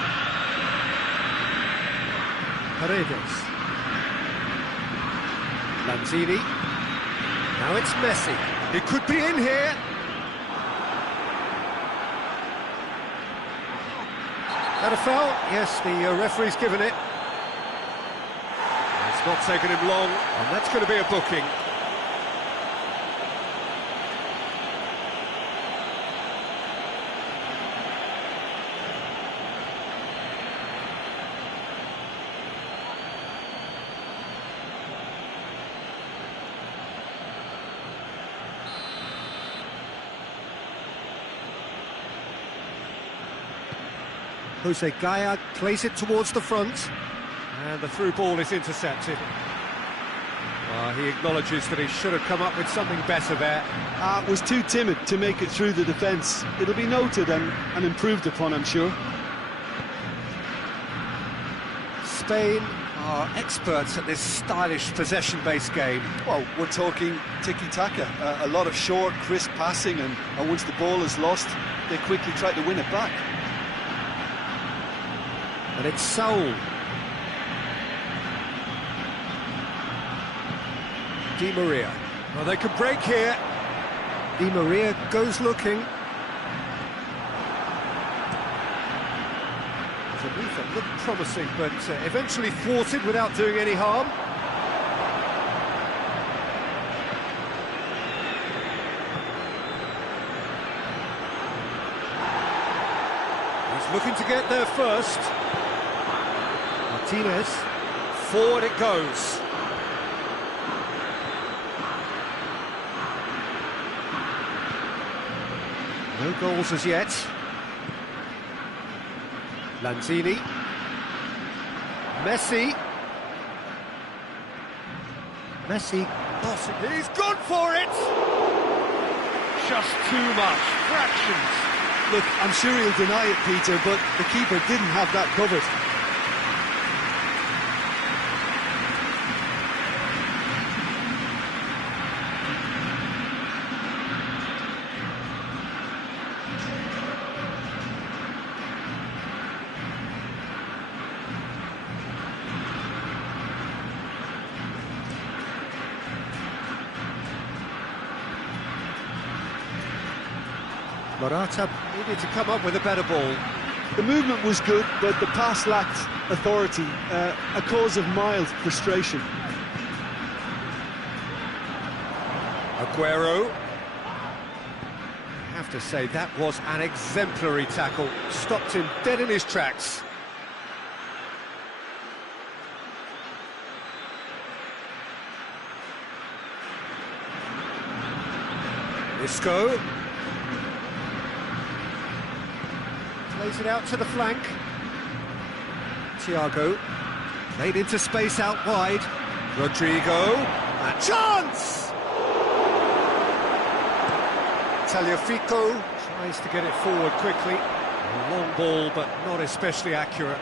Paredes. Lanzini. Now it's Messi. He could be in here. That a foul? Yes, the referee's given it. It's not taken him long, and that's going to be a booking. Jose Gaya plays it towards the front, and the through ball is intercepted. He acknowledges that he should have come up with something better there. Was too timid to make it through the defence. It'll be noted and improved upon, I'm sure. Spain are experts at this stylish possession-based game. Well, we're talking tiki-taka, a lot of short, crisp passing, and once the ball is lost, they quickly try to win it back. And it's Saul. Di Maria. Well, they could break here. Di Maria goes looking. It's a move that looked promising, but eventually thwarted without doing any harm. He's looking to get there first. Martinez, forward it goes. No goals as yet. Lanzini. Messi. Messi. He's gone for it! Just too much. Fractions. Look, I'm sure he'll deny it, Peter, but the keeper didn't have that covered. Morata needed to come up with a better ball. The movement was good, but the pass lacked authority, a cause of mild frustration. Aguero. I have to say, that was an exemplary tackle. Stopped him dead in his tracks. Isco. Plays it out to the flank. Thiago. Played into space out wide. Rodrigo. A chance! Tagliafico tries to get it forward quickly. A long ball, but not especially accurate.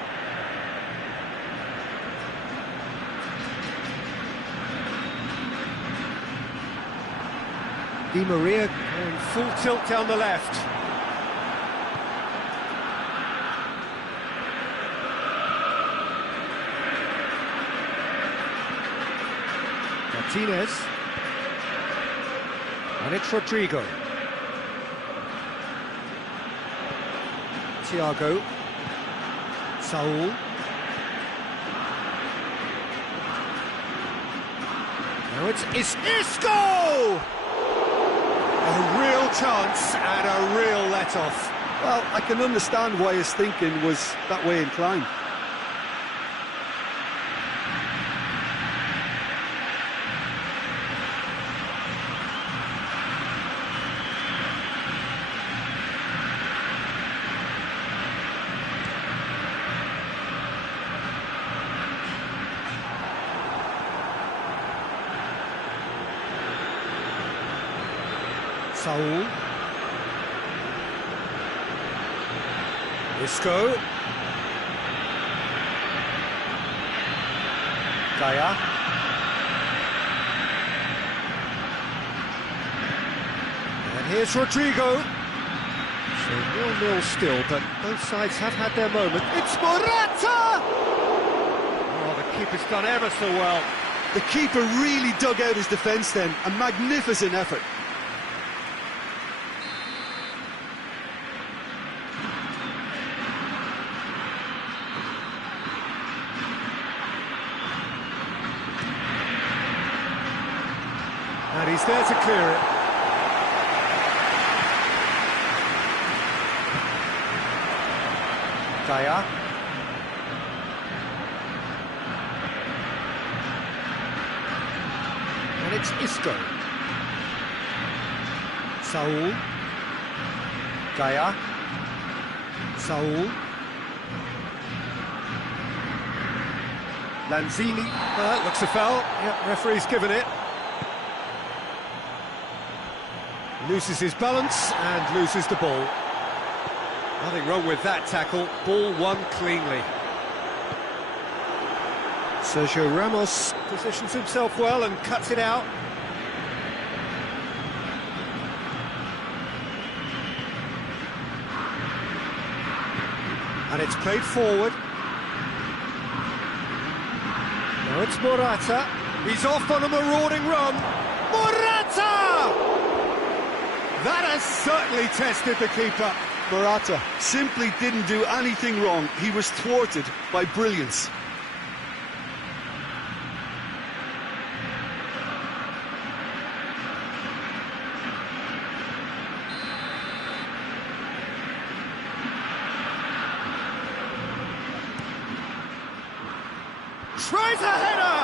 Di Maria going full tilt down the left. Martinez. And it's Rodrigo. Thiago. Saul. Now it's Isco! A real chance and a real let-off. Well, I can understand why his thinking was that way inclined. Saul. Isco. Gaya. And here's Rodrigo. So 0-0 still, but both sides have had their moment. It's Morata! Oh, the keeper's done ever so well. The keeper really dug out his defence then. A magnificent effort. And he's there to clear it. Gaya. And it's Isco. Saul. Gaya. Saul. Lanzini. Looks a foul. Yeah, referee's given it. Loses his balance and loses the ball. Nothing wrong with that tackle. Ball won cleanly. Sergio Ramos positions himself well and cuts it out. And it's played forward. Now it's Morata. He's off on a marauding run. Morata! That has certainly tested the keeper. Morata simply didn't do anything wrong. He was thwarted by brilliance. Tries a header!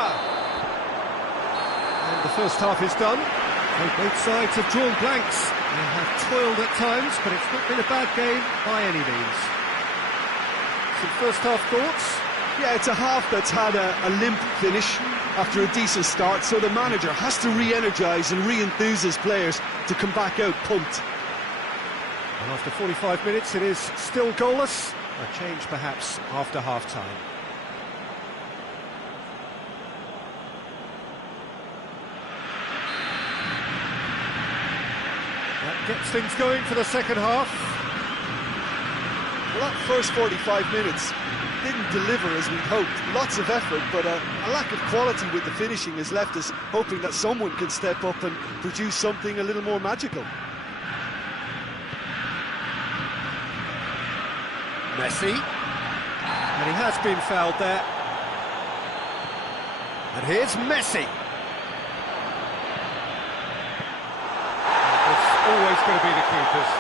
And the first half is done. So both sides have drawn blanks. They have toiled at times, but it's not been a bad game by any means. Some first half thoughts? Yeah, it's a half that's had a limp finish after a decent start, so the manager has to re-energise and re-enthuse his players to come back out pumped. And after 45 minutes, it is still goalless. A change perhaps after half-time. That gets things going for the second half. Well, that first 45 minutes didn't deliver as we'd hoped. Lots of effort, but a lack of quality with the finishing has left us hoping that someone can step up and produce something a little more magical. Messi. And he has been fouled there. And here's Messi. It's always going to be the keepers.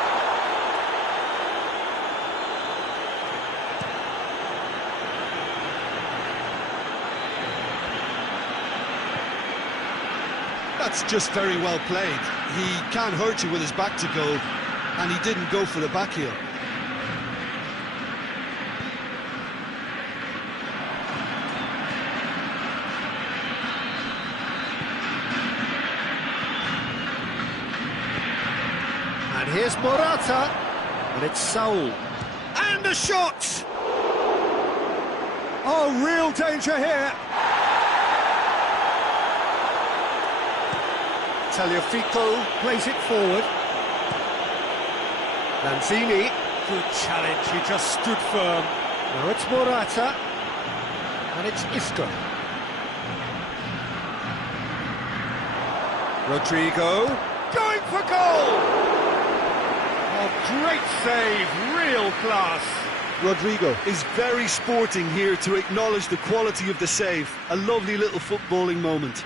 That's just very well played. He can't hurt you with his back to goal, and he didn't go for the back heel. And here's Morata. And it's Saul. And a shot! Oh, real danger here. Tagliafico plays it forward. Lanzini. Good challenge, he just stood firm. Now it's Morata. And it's Isco. Rodrigo. Going for goal! Oh, great save, real class. Rodrigo. Is very sporting here to acknowledge the quality of the save. A lovely little footballing moment.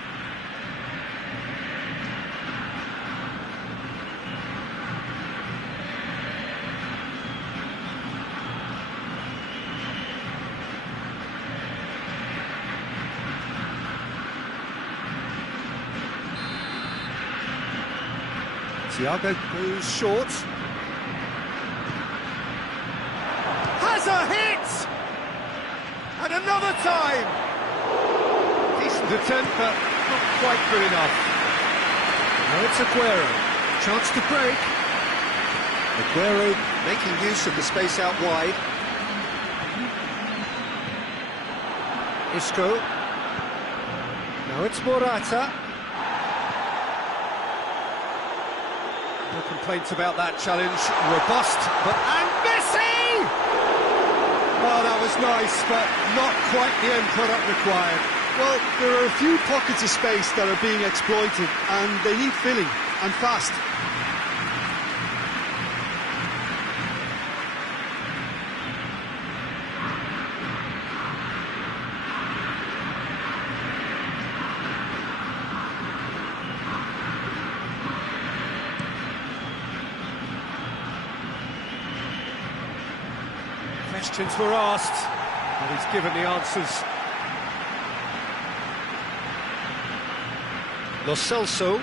Thiago goes short. Has a hit! And another time! Decent attempt, but not quite good enough. Now it's Aguero. Chance to break. Aguero making use of the space out wide. Isco. Now it's Morata. No complaints about that challenge. Robust, but... And Messi! Oh, that was nice, but not quite the end product required. Well, there are a few pockets of space that are being exploited, and they need filling, and fast. Questions were asked, and he's given the answers. Lo Celso.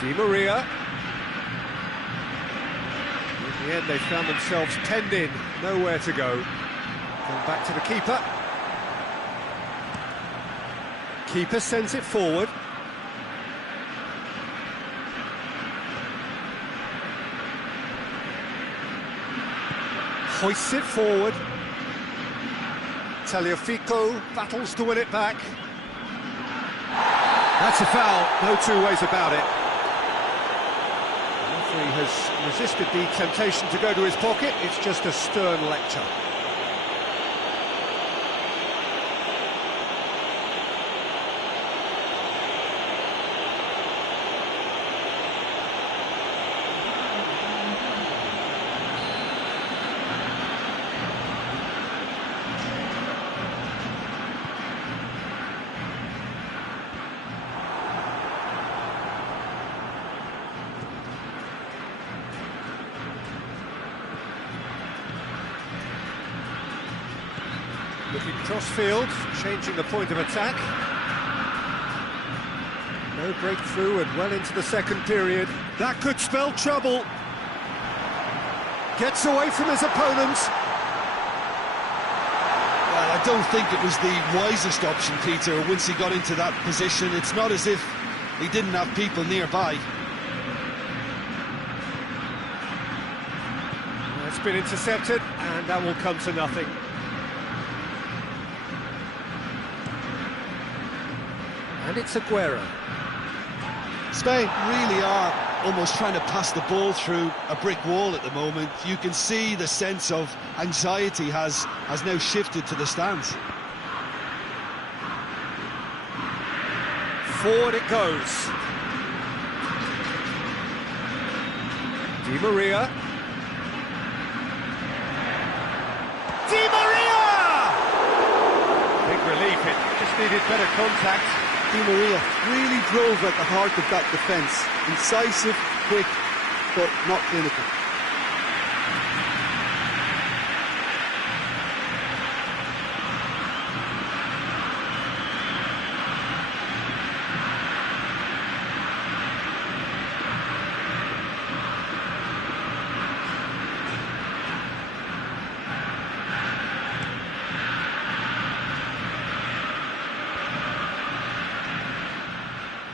Di Maria. In the end, they found themselves penned in, nowhere to go. Then back to the keeper. Keeper sends it forward. Hoists it forward. Tagliafico battles to win it back. That's a foul, no two ways about it. The referee has resisted the temptation to go to his pocket. It's just a stern lecture. Looking cross-field, changing the point of attack. No breakthrough and well into the second period. That could spell trouble. Gets away from his opponent. Well, I don't think it was the wisest option, Peter, once he got into that position. It's not as if he didn't have people nearby. It's been intercepted, and that will come to nothing. And it's Aguero. Spain really are almost trying to pass the ball through a brick wall at the moment. You can see the sense of anxiety has now shifted to the stands. Forward it goes. Di Maria. Di Maria! Big relief, it just needed better contact. Di Maria really drove at the heart of that defence. Incisive, quick, but not clinical.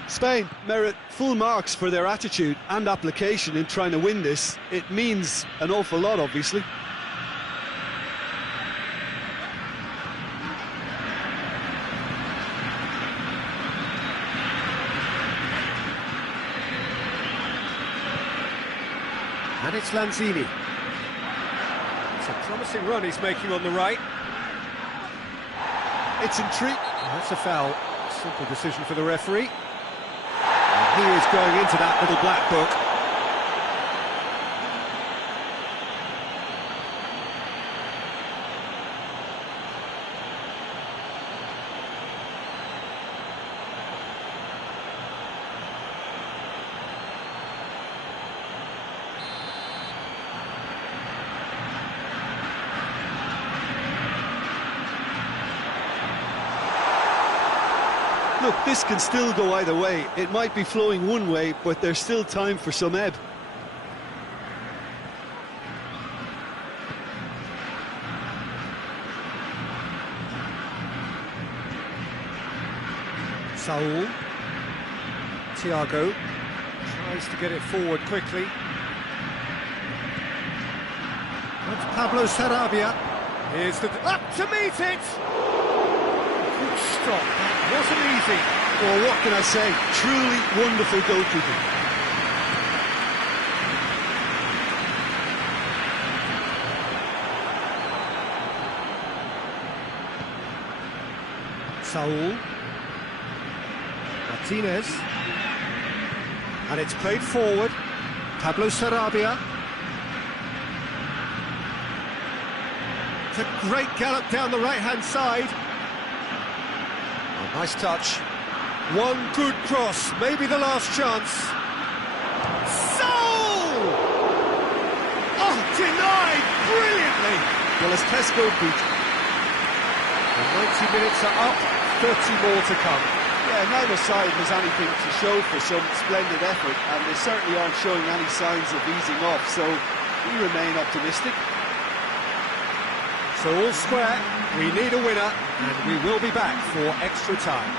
Spain merit full marks for their attitude and application in trying to win this. It means an awful lot, obviously. And it's Lanzini. It's a promising run he's making on the right. It's intriguing. That's a foul. Simple decision for the referee. And he is going into that little black book. Look, this can still go either way. It might be flowing one way, but there's still time for some ebb. Saul. Thiago tries to get it forward quickly. That's Pablo Sarabia. Here's the... up to meet it! Good stop, that wasn't easy. Well, what can I say? Truly wonderful goalkeeping. Saul. Martinez. And it's played forward. Pablo Sarabia. It's a great gallop down the right-hand side. Oh, nice touch. One good cross, maybe the last chance. Soul! Oh, denied brilliantly. Well, as Tesco beat. The 90 minutes are up, 30 more to come. Yeah, neither side has anything to show for some splendid effort, and they certainly aren't showing any signs of easing off, so we remain optimistic. So all square, we need a winner, and we will be back for extra time.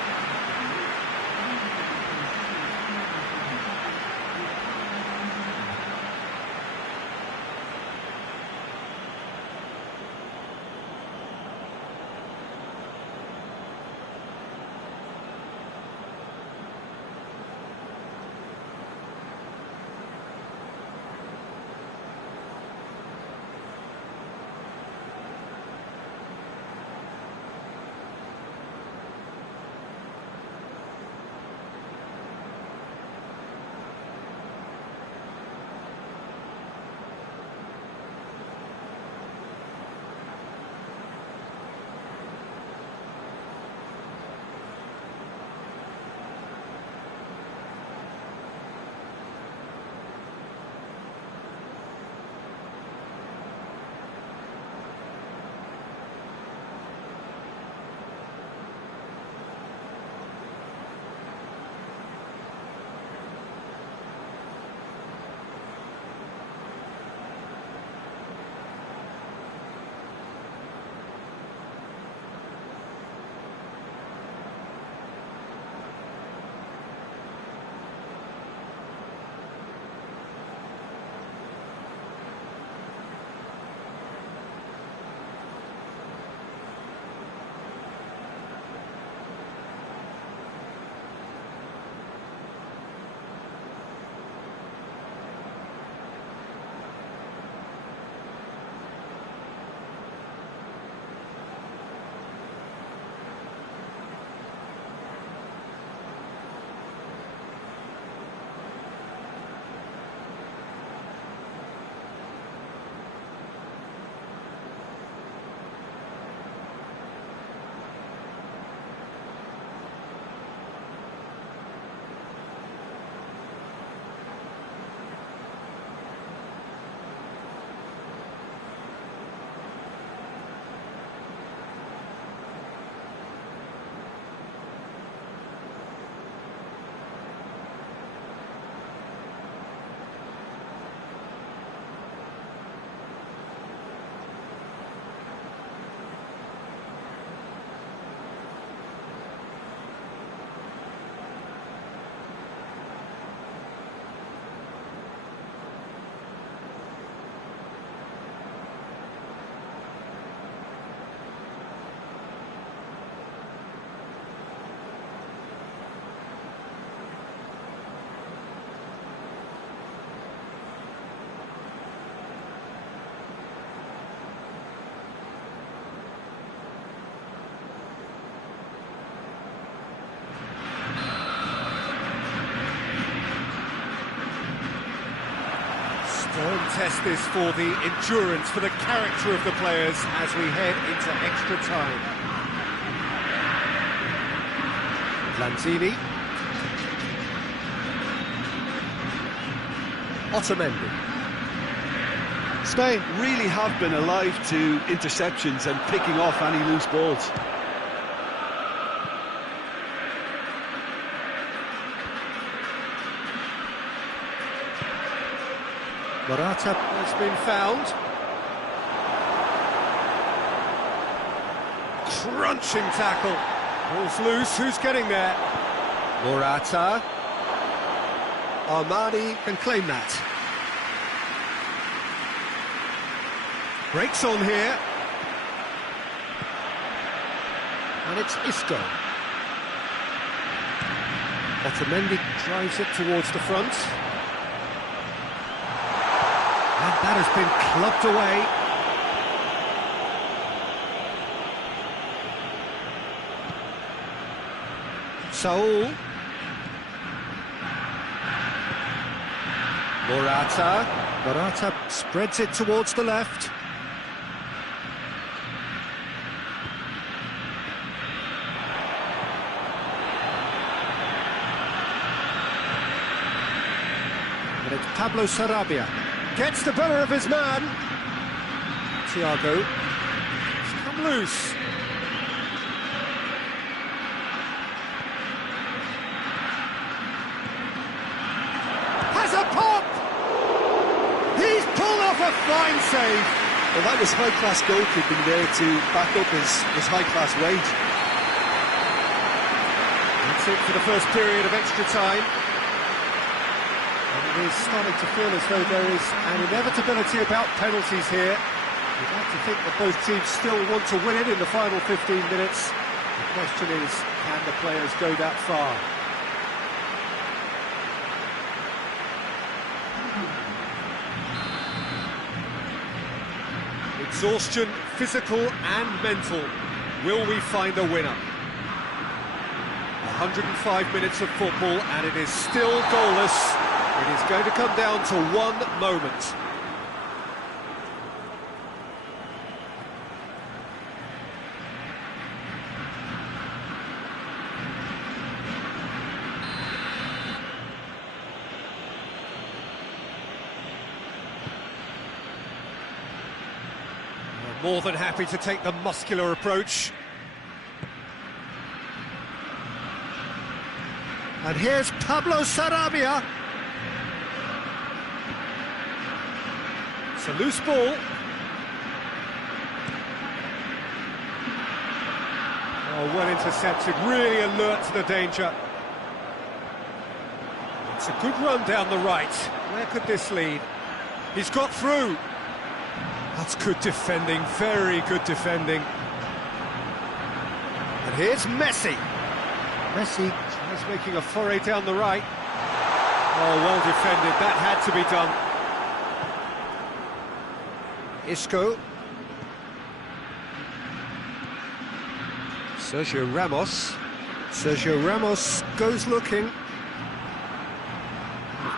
Stern test this for the endurance, for the character of the players as we head into extra time. Lanzini. Otamendi. Spain really have been alive to interceptions and picking off any loose balls. Morata has been found. Crunching tackle. Ball's loose, who's getting there? Morata. Armani can claim that. Breaks on here. And it's Isco. Otamendi drives it towards the front. And that has been clubbed away. Saul. Morata spreads it towards the left. And it's Pablo Sarabia. Gets the better of his man. Thiago. It's come loose. Has a pop! He's pulled off a fine save. Well, that was high-class goalkeeping there to back up his high-class wage. That's it for the first period of extra time. And it is starting to feel as though there is an inevitability about penalties here. You'd like to think that both teams still want to win it in the final 15 minutes. The question is, can the players go that far? Exhaustion, physical and mental. Will we find a winner? 105 minutes of football and it is still goalless. It is going to come down to one moment. More than happy to take the muscular approach. And here's Pablo Sarabia. It's a loose ball. Oh, well intercepted, really alert to the danger. It's a good run down the right. Where could this lead? He's got through. That's good defending, very good defending. And here's Messi. Messi is making a foray down the right. Oh, well defended, that had to be done. Isco. Sergio Ramos. Sergio Ramos goes looking.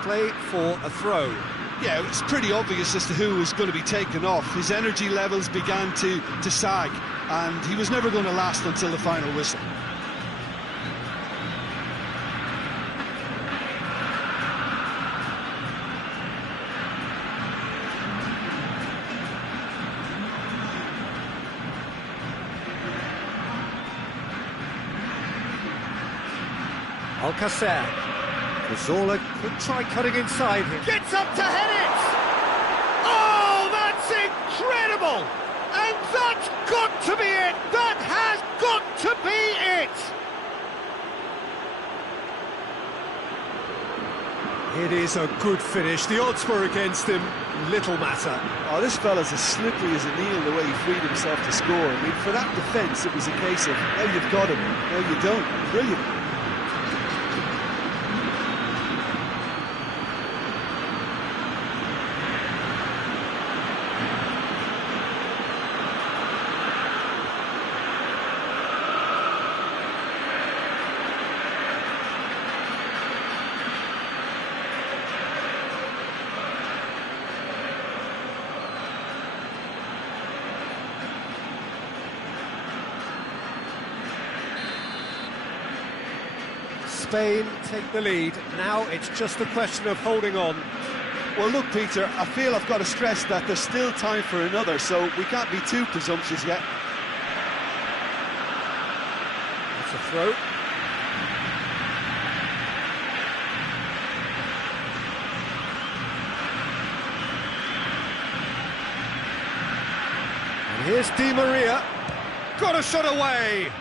Play for a throw. Yeah, it was pretty obvious as to who was going to be taken off. His energy levels began to sag, and he was never going to last until the final whistle. Alcacer. Cazorla could try cutting inside him. Gets up to head it! Oh, that's incredible! And that's got to be it! That has got to be it! It is a good finish. The odds were against him. Little matter. Oh, this fella's as slippery as a needle the way he freed himself to score. I mean, for that defence, it was a case of, now you've got him, now you don't. Brilliant. Spain take the lead. Now it's just a question of holding on. Well, look, Peter, I feel I've got to stress that there's still time for another, so we can't be too presumptuous yet. It's a throw. Here's Di Maria. Got a shot away.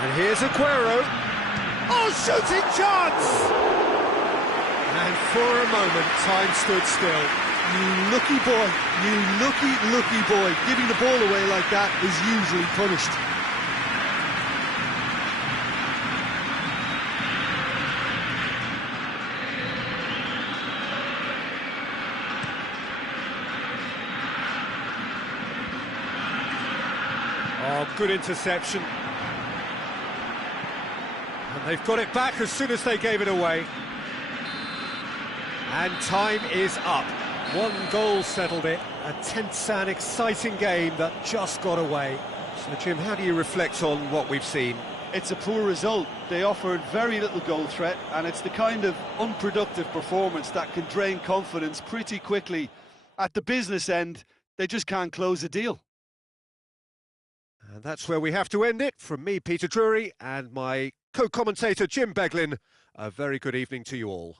And here's Aguero. Oh, shooting chance! And for a moment, time stood still. You lucky boy, you lucky boy. Giving the ball away like that is usually punished. Oh, good interception. And they've got it back as soon as they gave it away. And time is up. One goal settled it. A tense and exciting game that just got away. So, Jim, how do you reflect on what we've seen? It's a poor result. They offered very little goal threat, and it's the kind of unproductive performance that can drain confidence pretty quickly. At the business end, they just can't close a deal. And that's where we have to end it. From me, Peter Drury, and my co-commentator, Jim Beglin, a very good evening to you all.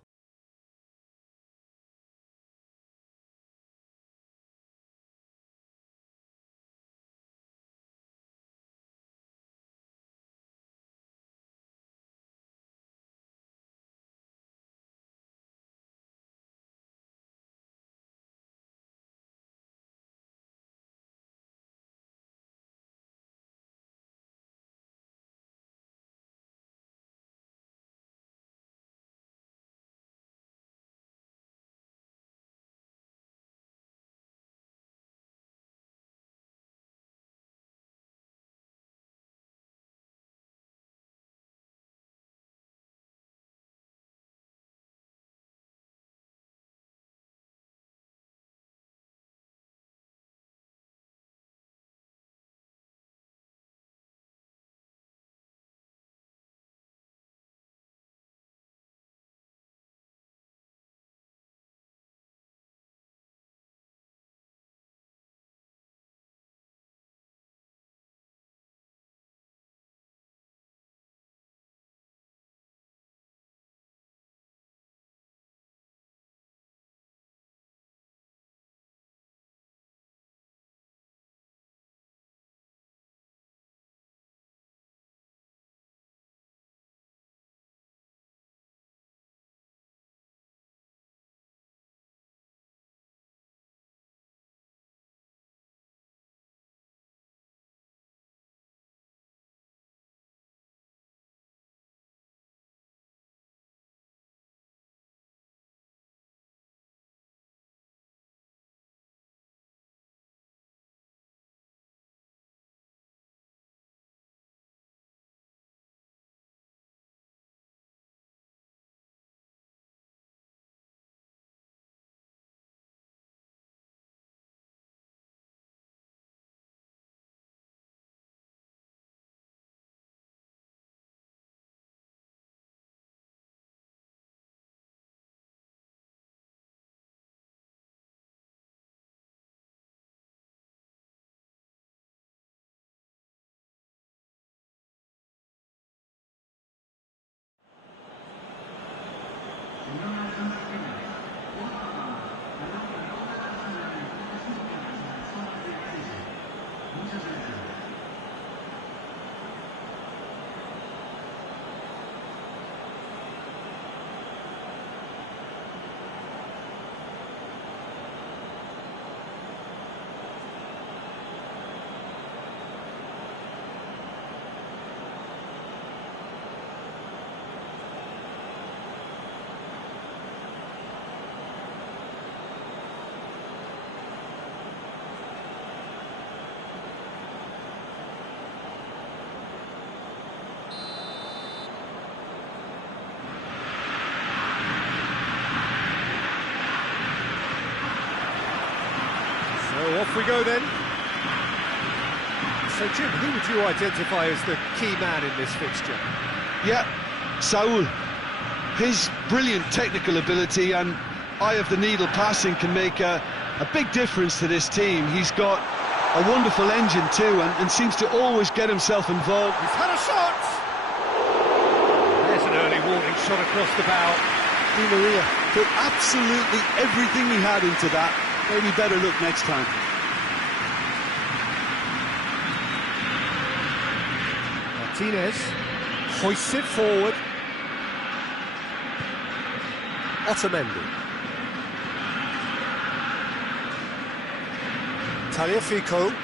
So off we go then. So Jim, who would you identify as the key man in this fixture? Yeah, Saul. His brilliant technical ability and eye of the needle passing can make a big difference to this team. He's got a wonderful engine too and seems to always get himself involved. He's had a shot! There's an early warning shot across the bow. Di Maria. Put absolutely everything he had into that. Maybe better look next time. Martinez hoists it forward. Otamendi. Tagliafico.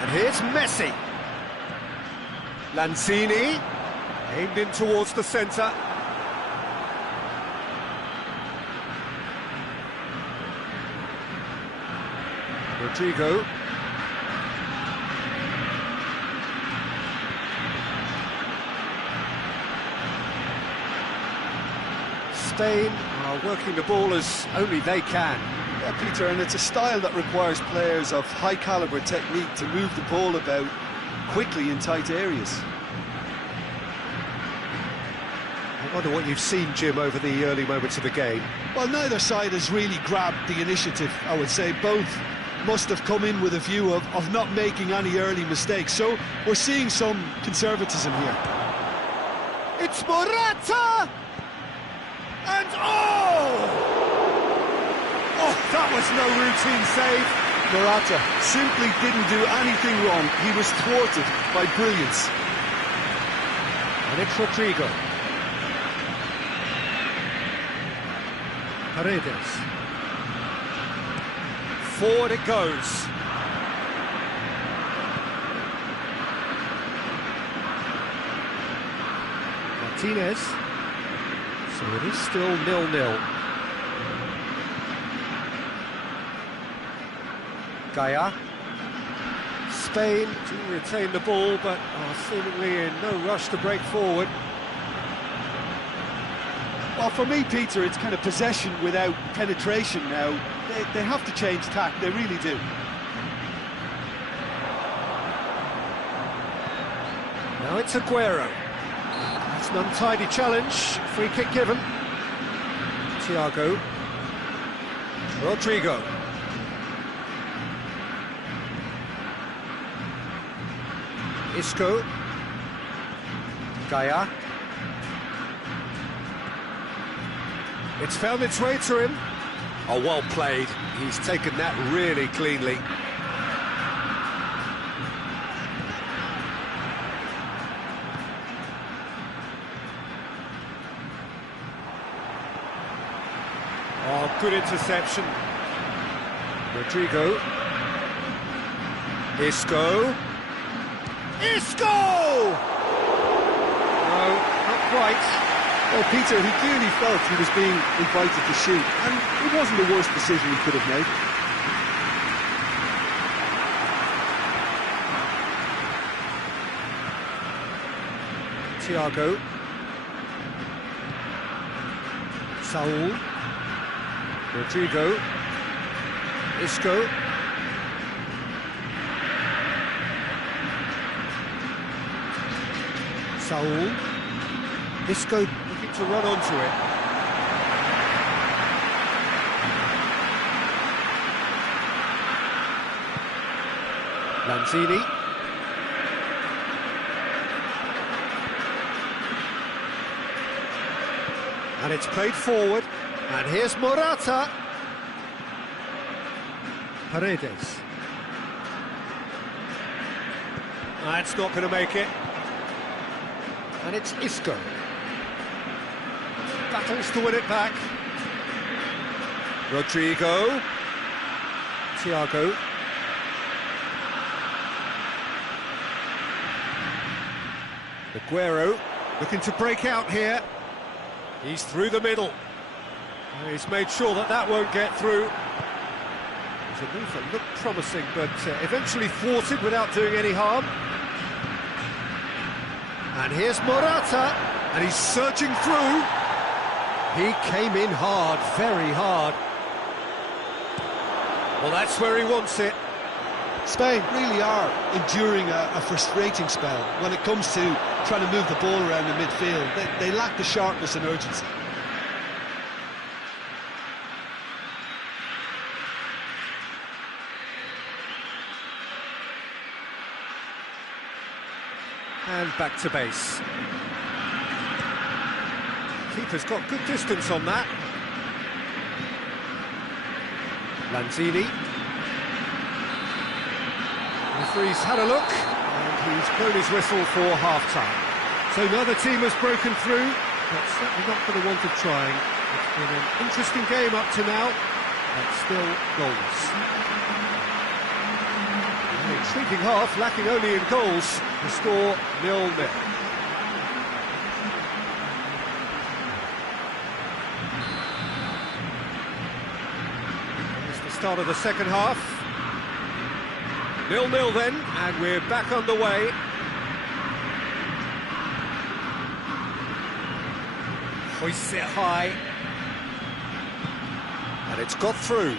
And here's Messi. Lanzini, aimed in towards the centre. Rodrigo. Spain are working the ball as only they can. Yeah, Peter, and it's a style that requires players of high-caliber technique to move the ball about quickly in tight areas. I wonder what you've seen, Jim, over the early moments of the game. Well, neither side has really grabbed the initiative, I would say. Both must have come in with a view of not making any early mistakes. So we're seeing some conservatism here. It's Morata! And that was no routine save. Morata simply didn't do anything wrong. He was thwarted by brilliance. And it's Rodrigo. Paredes. Forward it goes. Martinez. So it is still 0-0. Gaia. Spain do retain the ball, but are seemingly in no rush to break forward. Well, for me, Peter, it's kind of possession without penetration now. They have to change tack, they really do. Now it's Aguero. It's an untidy challenge, free kick given. Thiago. Rodrigo. Isco. Gaia. It's found its way to him. Oh, well played. He's taken that really cleanly. Oh, good interception. Rodrigo. Isco. Isco! No, not quite. Well, Peter, he clearly felt he was being invited to shoot, and it wasn't the worst decision he could have made. Thiago. Saul. Rodrigo. Isco. Saul. Isco looking to run onto it. Lanzini. And it's played forward. And here's Morata. Paredes. That's not going to make it. And it's Isco. Battles to win it back. Rodrigo. Thiago. Aguero looking to break out here. He's through the middle. He's made sure that that won't get through. It was a move that looked promising, but eventually thwarted without doing any harm. And here's Morata, and he's surging through. He came in hard, very hard. Well, that's where he wants it. Spain really are enduring a frustrating spell when it comes to trying to move the ball around the midfield. They lack the sharpness and urgency. And back to base. Keeper's got good distance on that. Lanzini. The referee's had a look, and he's blown his whistle for half-time. So neither team has broken through, but certainly not for the want of trying. It's been an interesting game up to now, but still goals. An intriguing half, lacking only in goals. The score 0-0. It's the start of the second half. 0-0 then, and we're back underway. Hoists it high. And it's got through.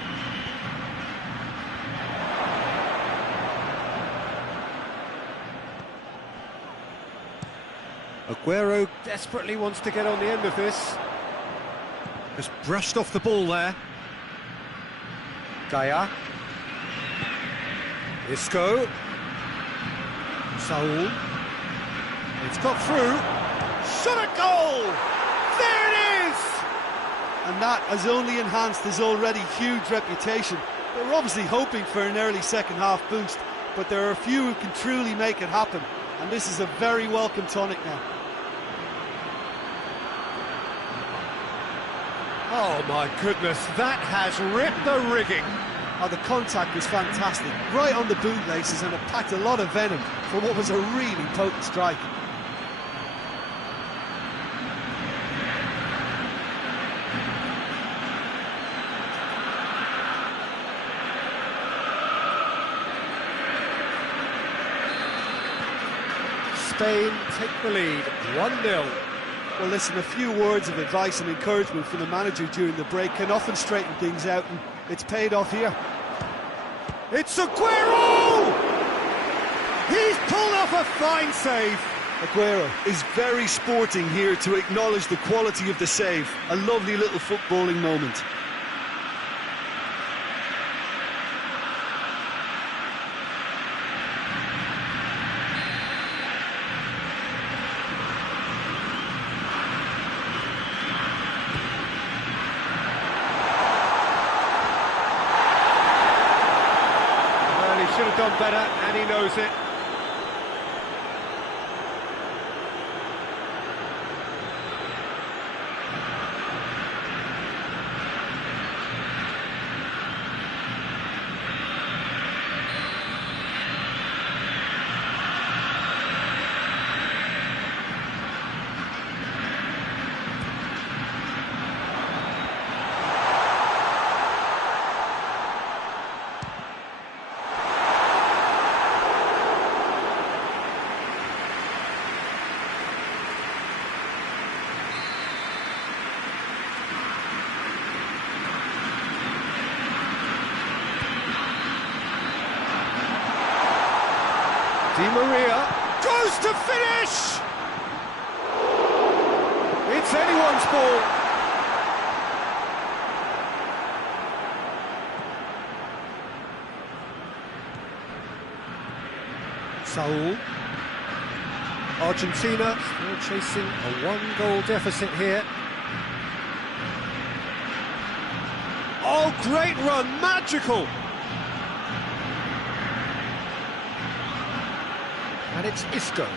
Aguero desperately wants to get on the end of this. Just brushed off the ball there. Gaia. Isco. Saul. It's got through. Shot a goal! There it is! And that has only enhanced his already huge reputation. They were obviously hoping for an early second half boost, but there are a few who can truly make it happen, and this is a very welcome tonic now. Oh my goodness, that has ripped the rigging. Oh, the contact was fantastic, right on the bootlaces, and it packed a lot of venom for what was a really potent strike. Spain take the lead, 1-0. Well, listen, a few words of advice and encouragement from the manager during the break can often straighten things out, and it's paid off here. It's Aguero! He's pulled off a fine save. Aguero is very sporting here to acknowledge the quality of the save. A lovely little footballing moment. Should have done better, and he knows it. Di Maria goes to finish! It's anyone's ball. Saul. Argentina still chasing a one-goal deficit here. Oh, great run, magical! And it's Isco.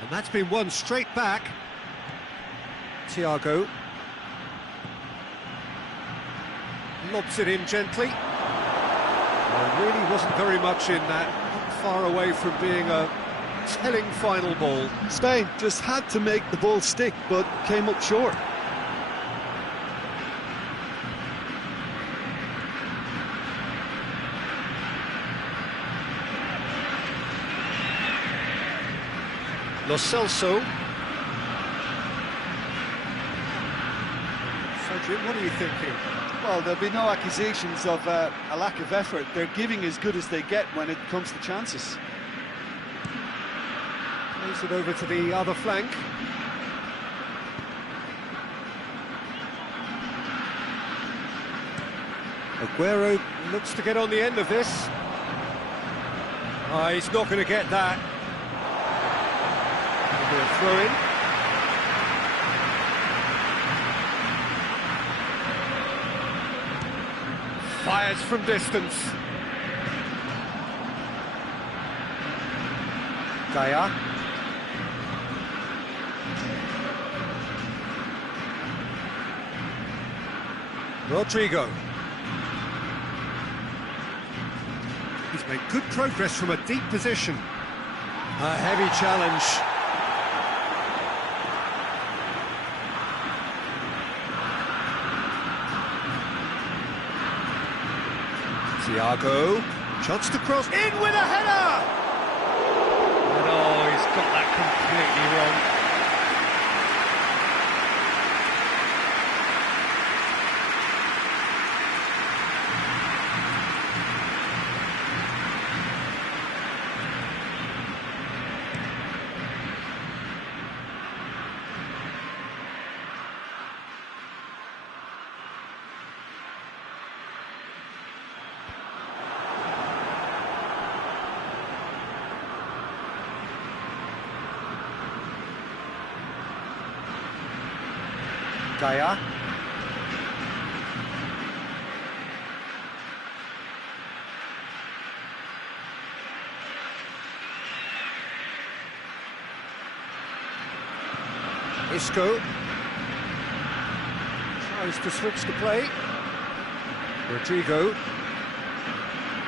And that's been won straight back. Thiago. Lobs it in gently. Well, really wasn't very much in that. Not far away from being a telling final ball. Spain just had to make the ball stick, but came up short. Lo Celso. So, Jim, what are you thinking? Well, there'll be no accusations of a lack of effort. They're giving as good as they get when it comes to chances. Plays it over to the other flank. Aguero looks to get on the end of this. He's not going to get that. It'll be a throw-in. Fires from distance. Gaia. Rodrigo. He's made good progress from a deep position. A heavy challenge. Thiago. Chance to cross. In with a header! And oh, he's got that completely wrong. Gaia. Isco. Tries to switch the play. Rodrigo.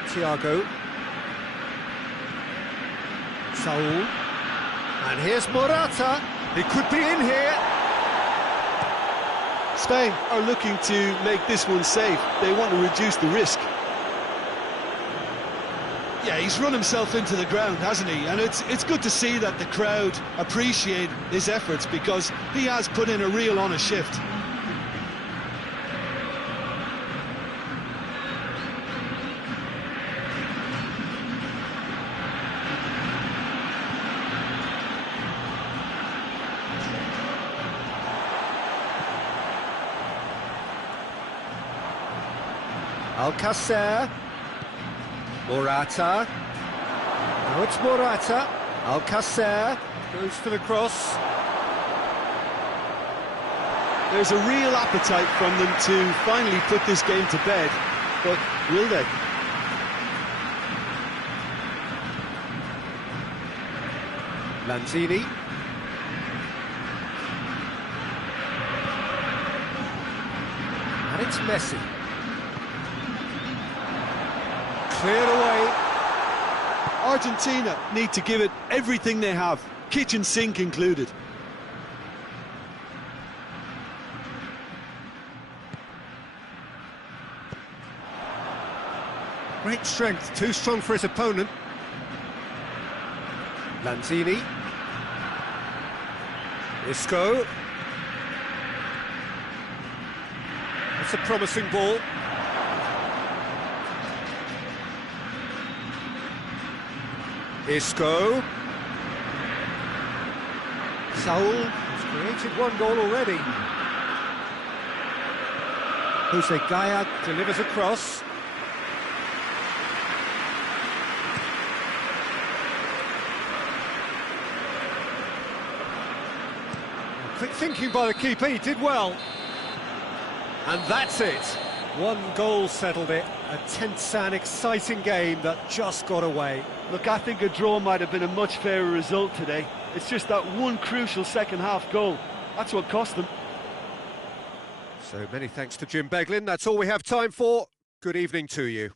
Thiago. Saul. And here's Morata. He could be in here. Spain are looking to make this one safe. They want to reduce the risk. Yeah, he's run himself into the ground, hasn't he? And it's good to see that the crowd appreciate his efforts, because he has put in a real honest shift. Alcacer. Morata. Now it's Morata. Alcacer goes for the cross. There's a real appetite from them to finally put this game to bed, but will they? Lanzini. And it's Messi. Cleared away. Argentina need to give it everything they have, kitchen sink included. Great strength, too strong for his opponent. Lanzini. Isco. That's a promising ball. Isco. Saul has created one goal already. Jose Gaia delivers a cross. Quick thinking by the keeper, he did well. And that's it. One goal settled it. A tense and exciting game that just got away. Look, I think a draw might have been a much fairer result today. It's just that one crucial second-half goal. That's what cost them. So many thanks to Jim Beglin. That's all we have time for. Good evening to you.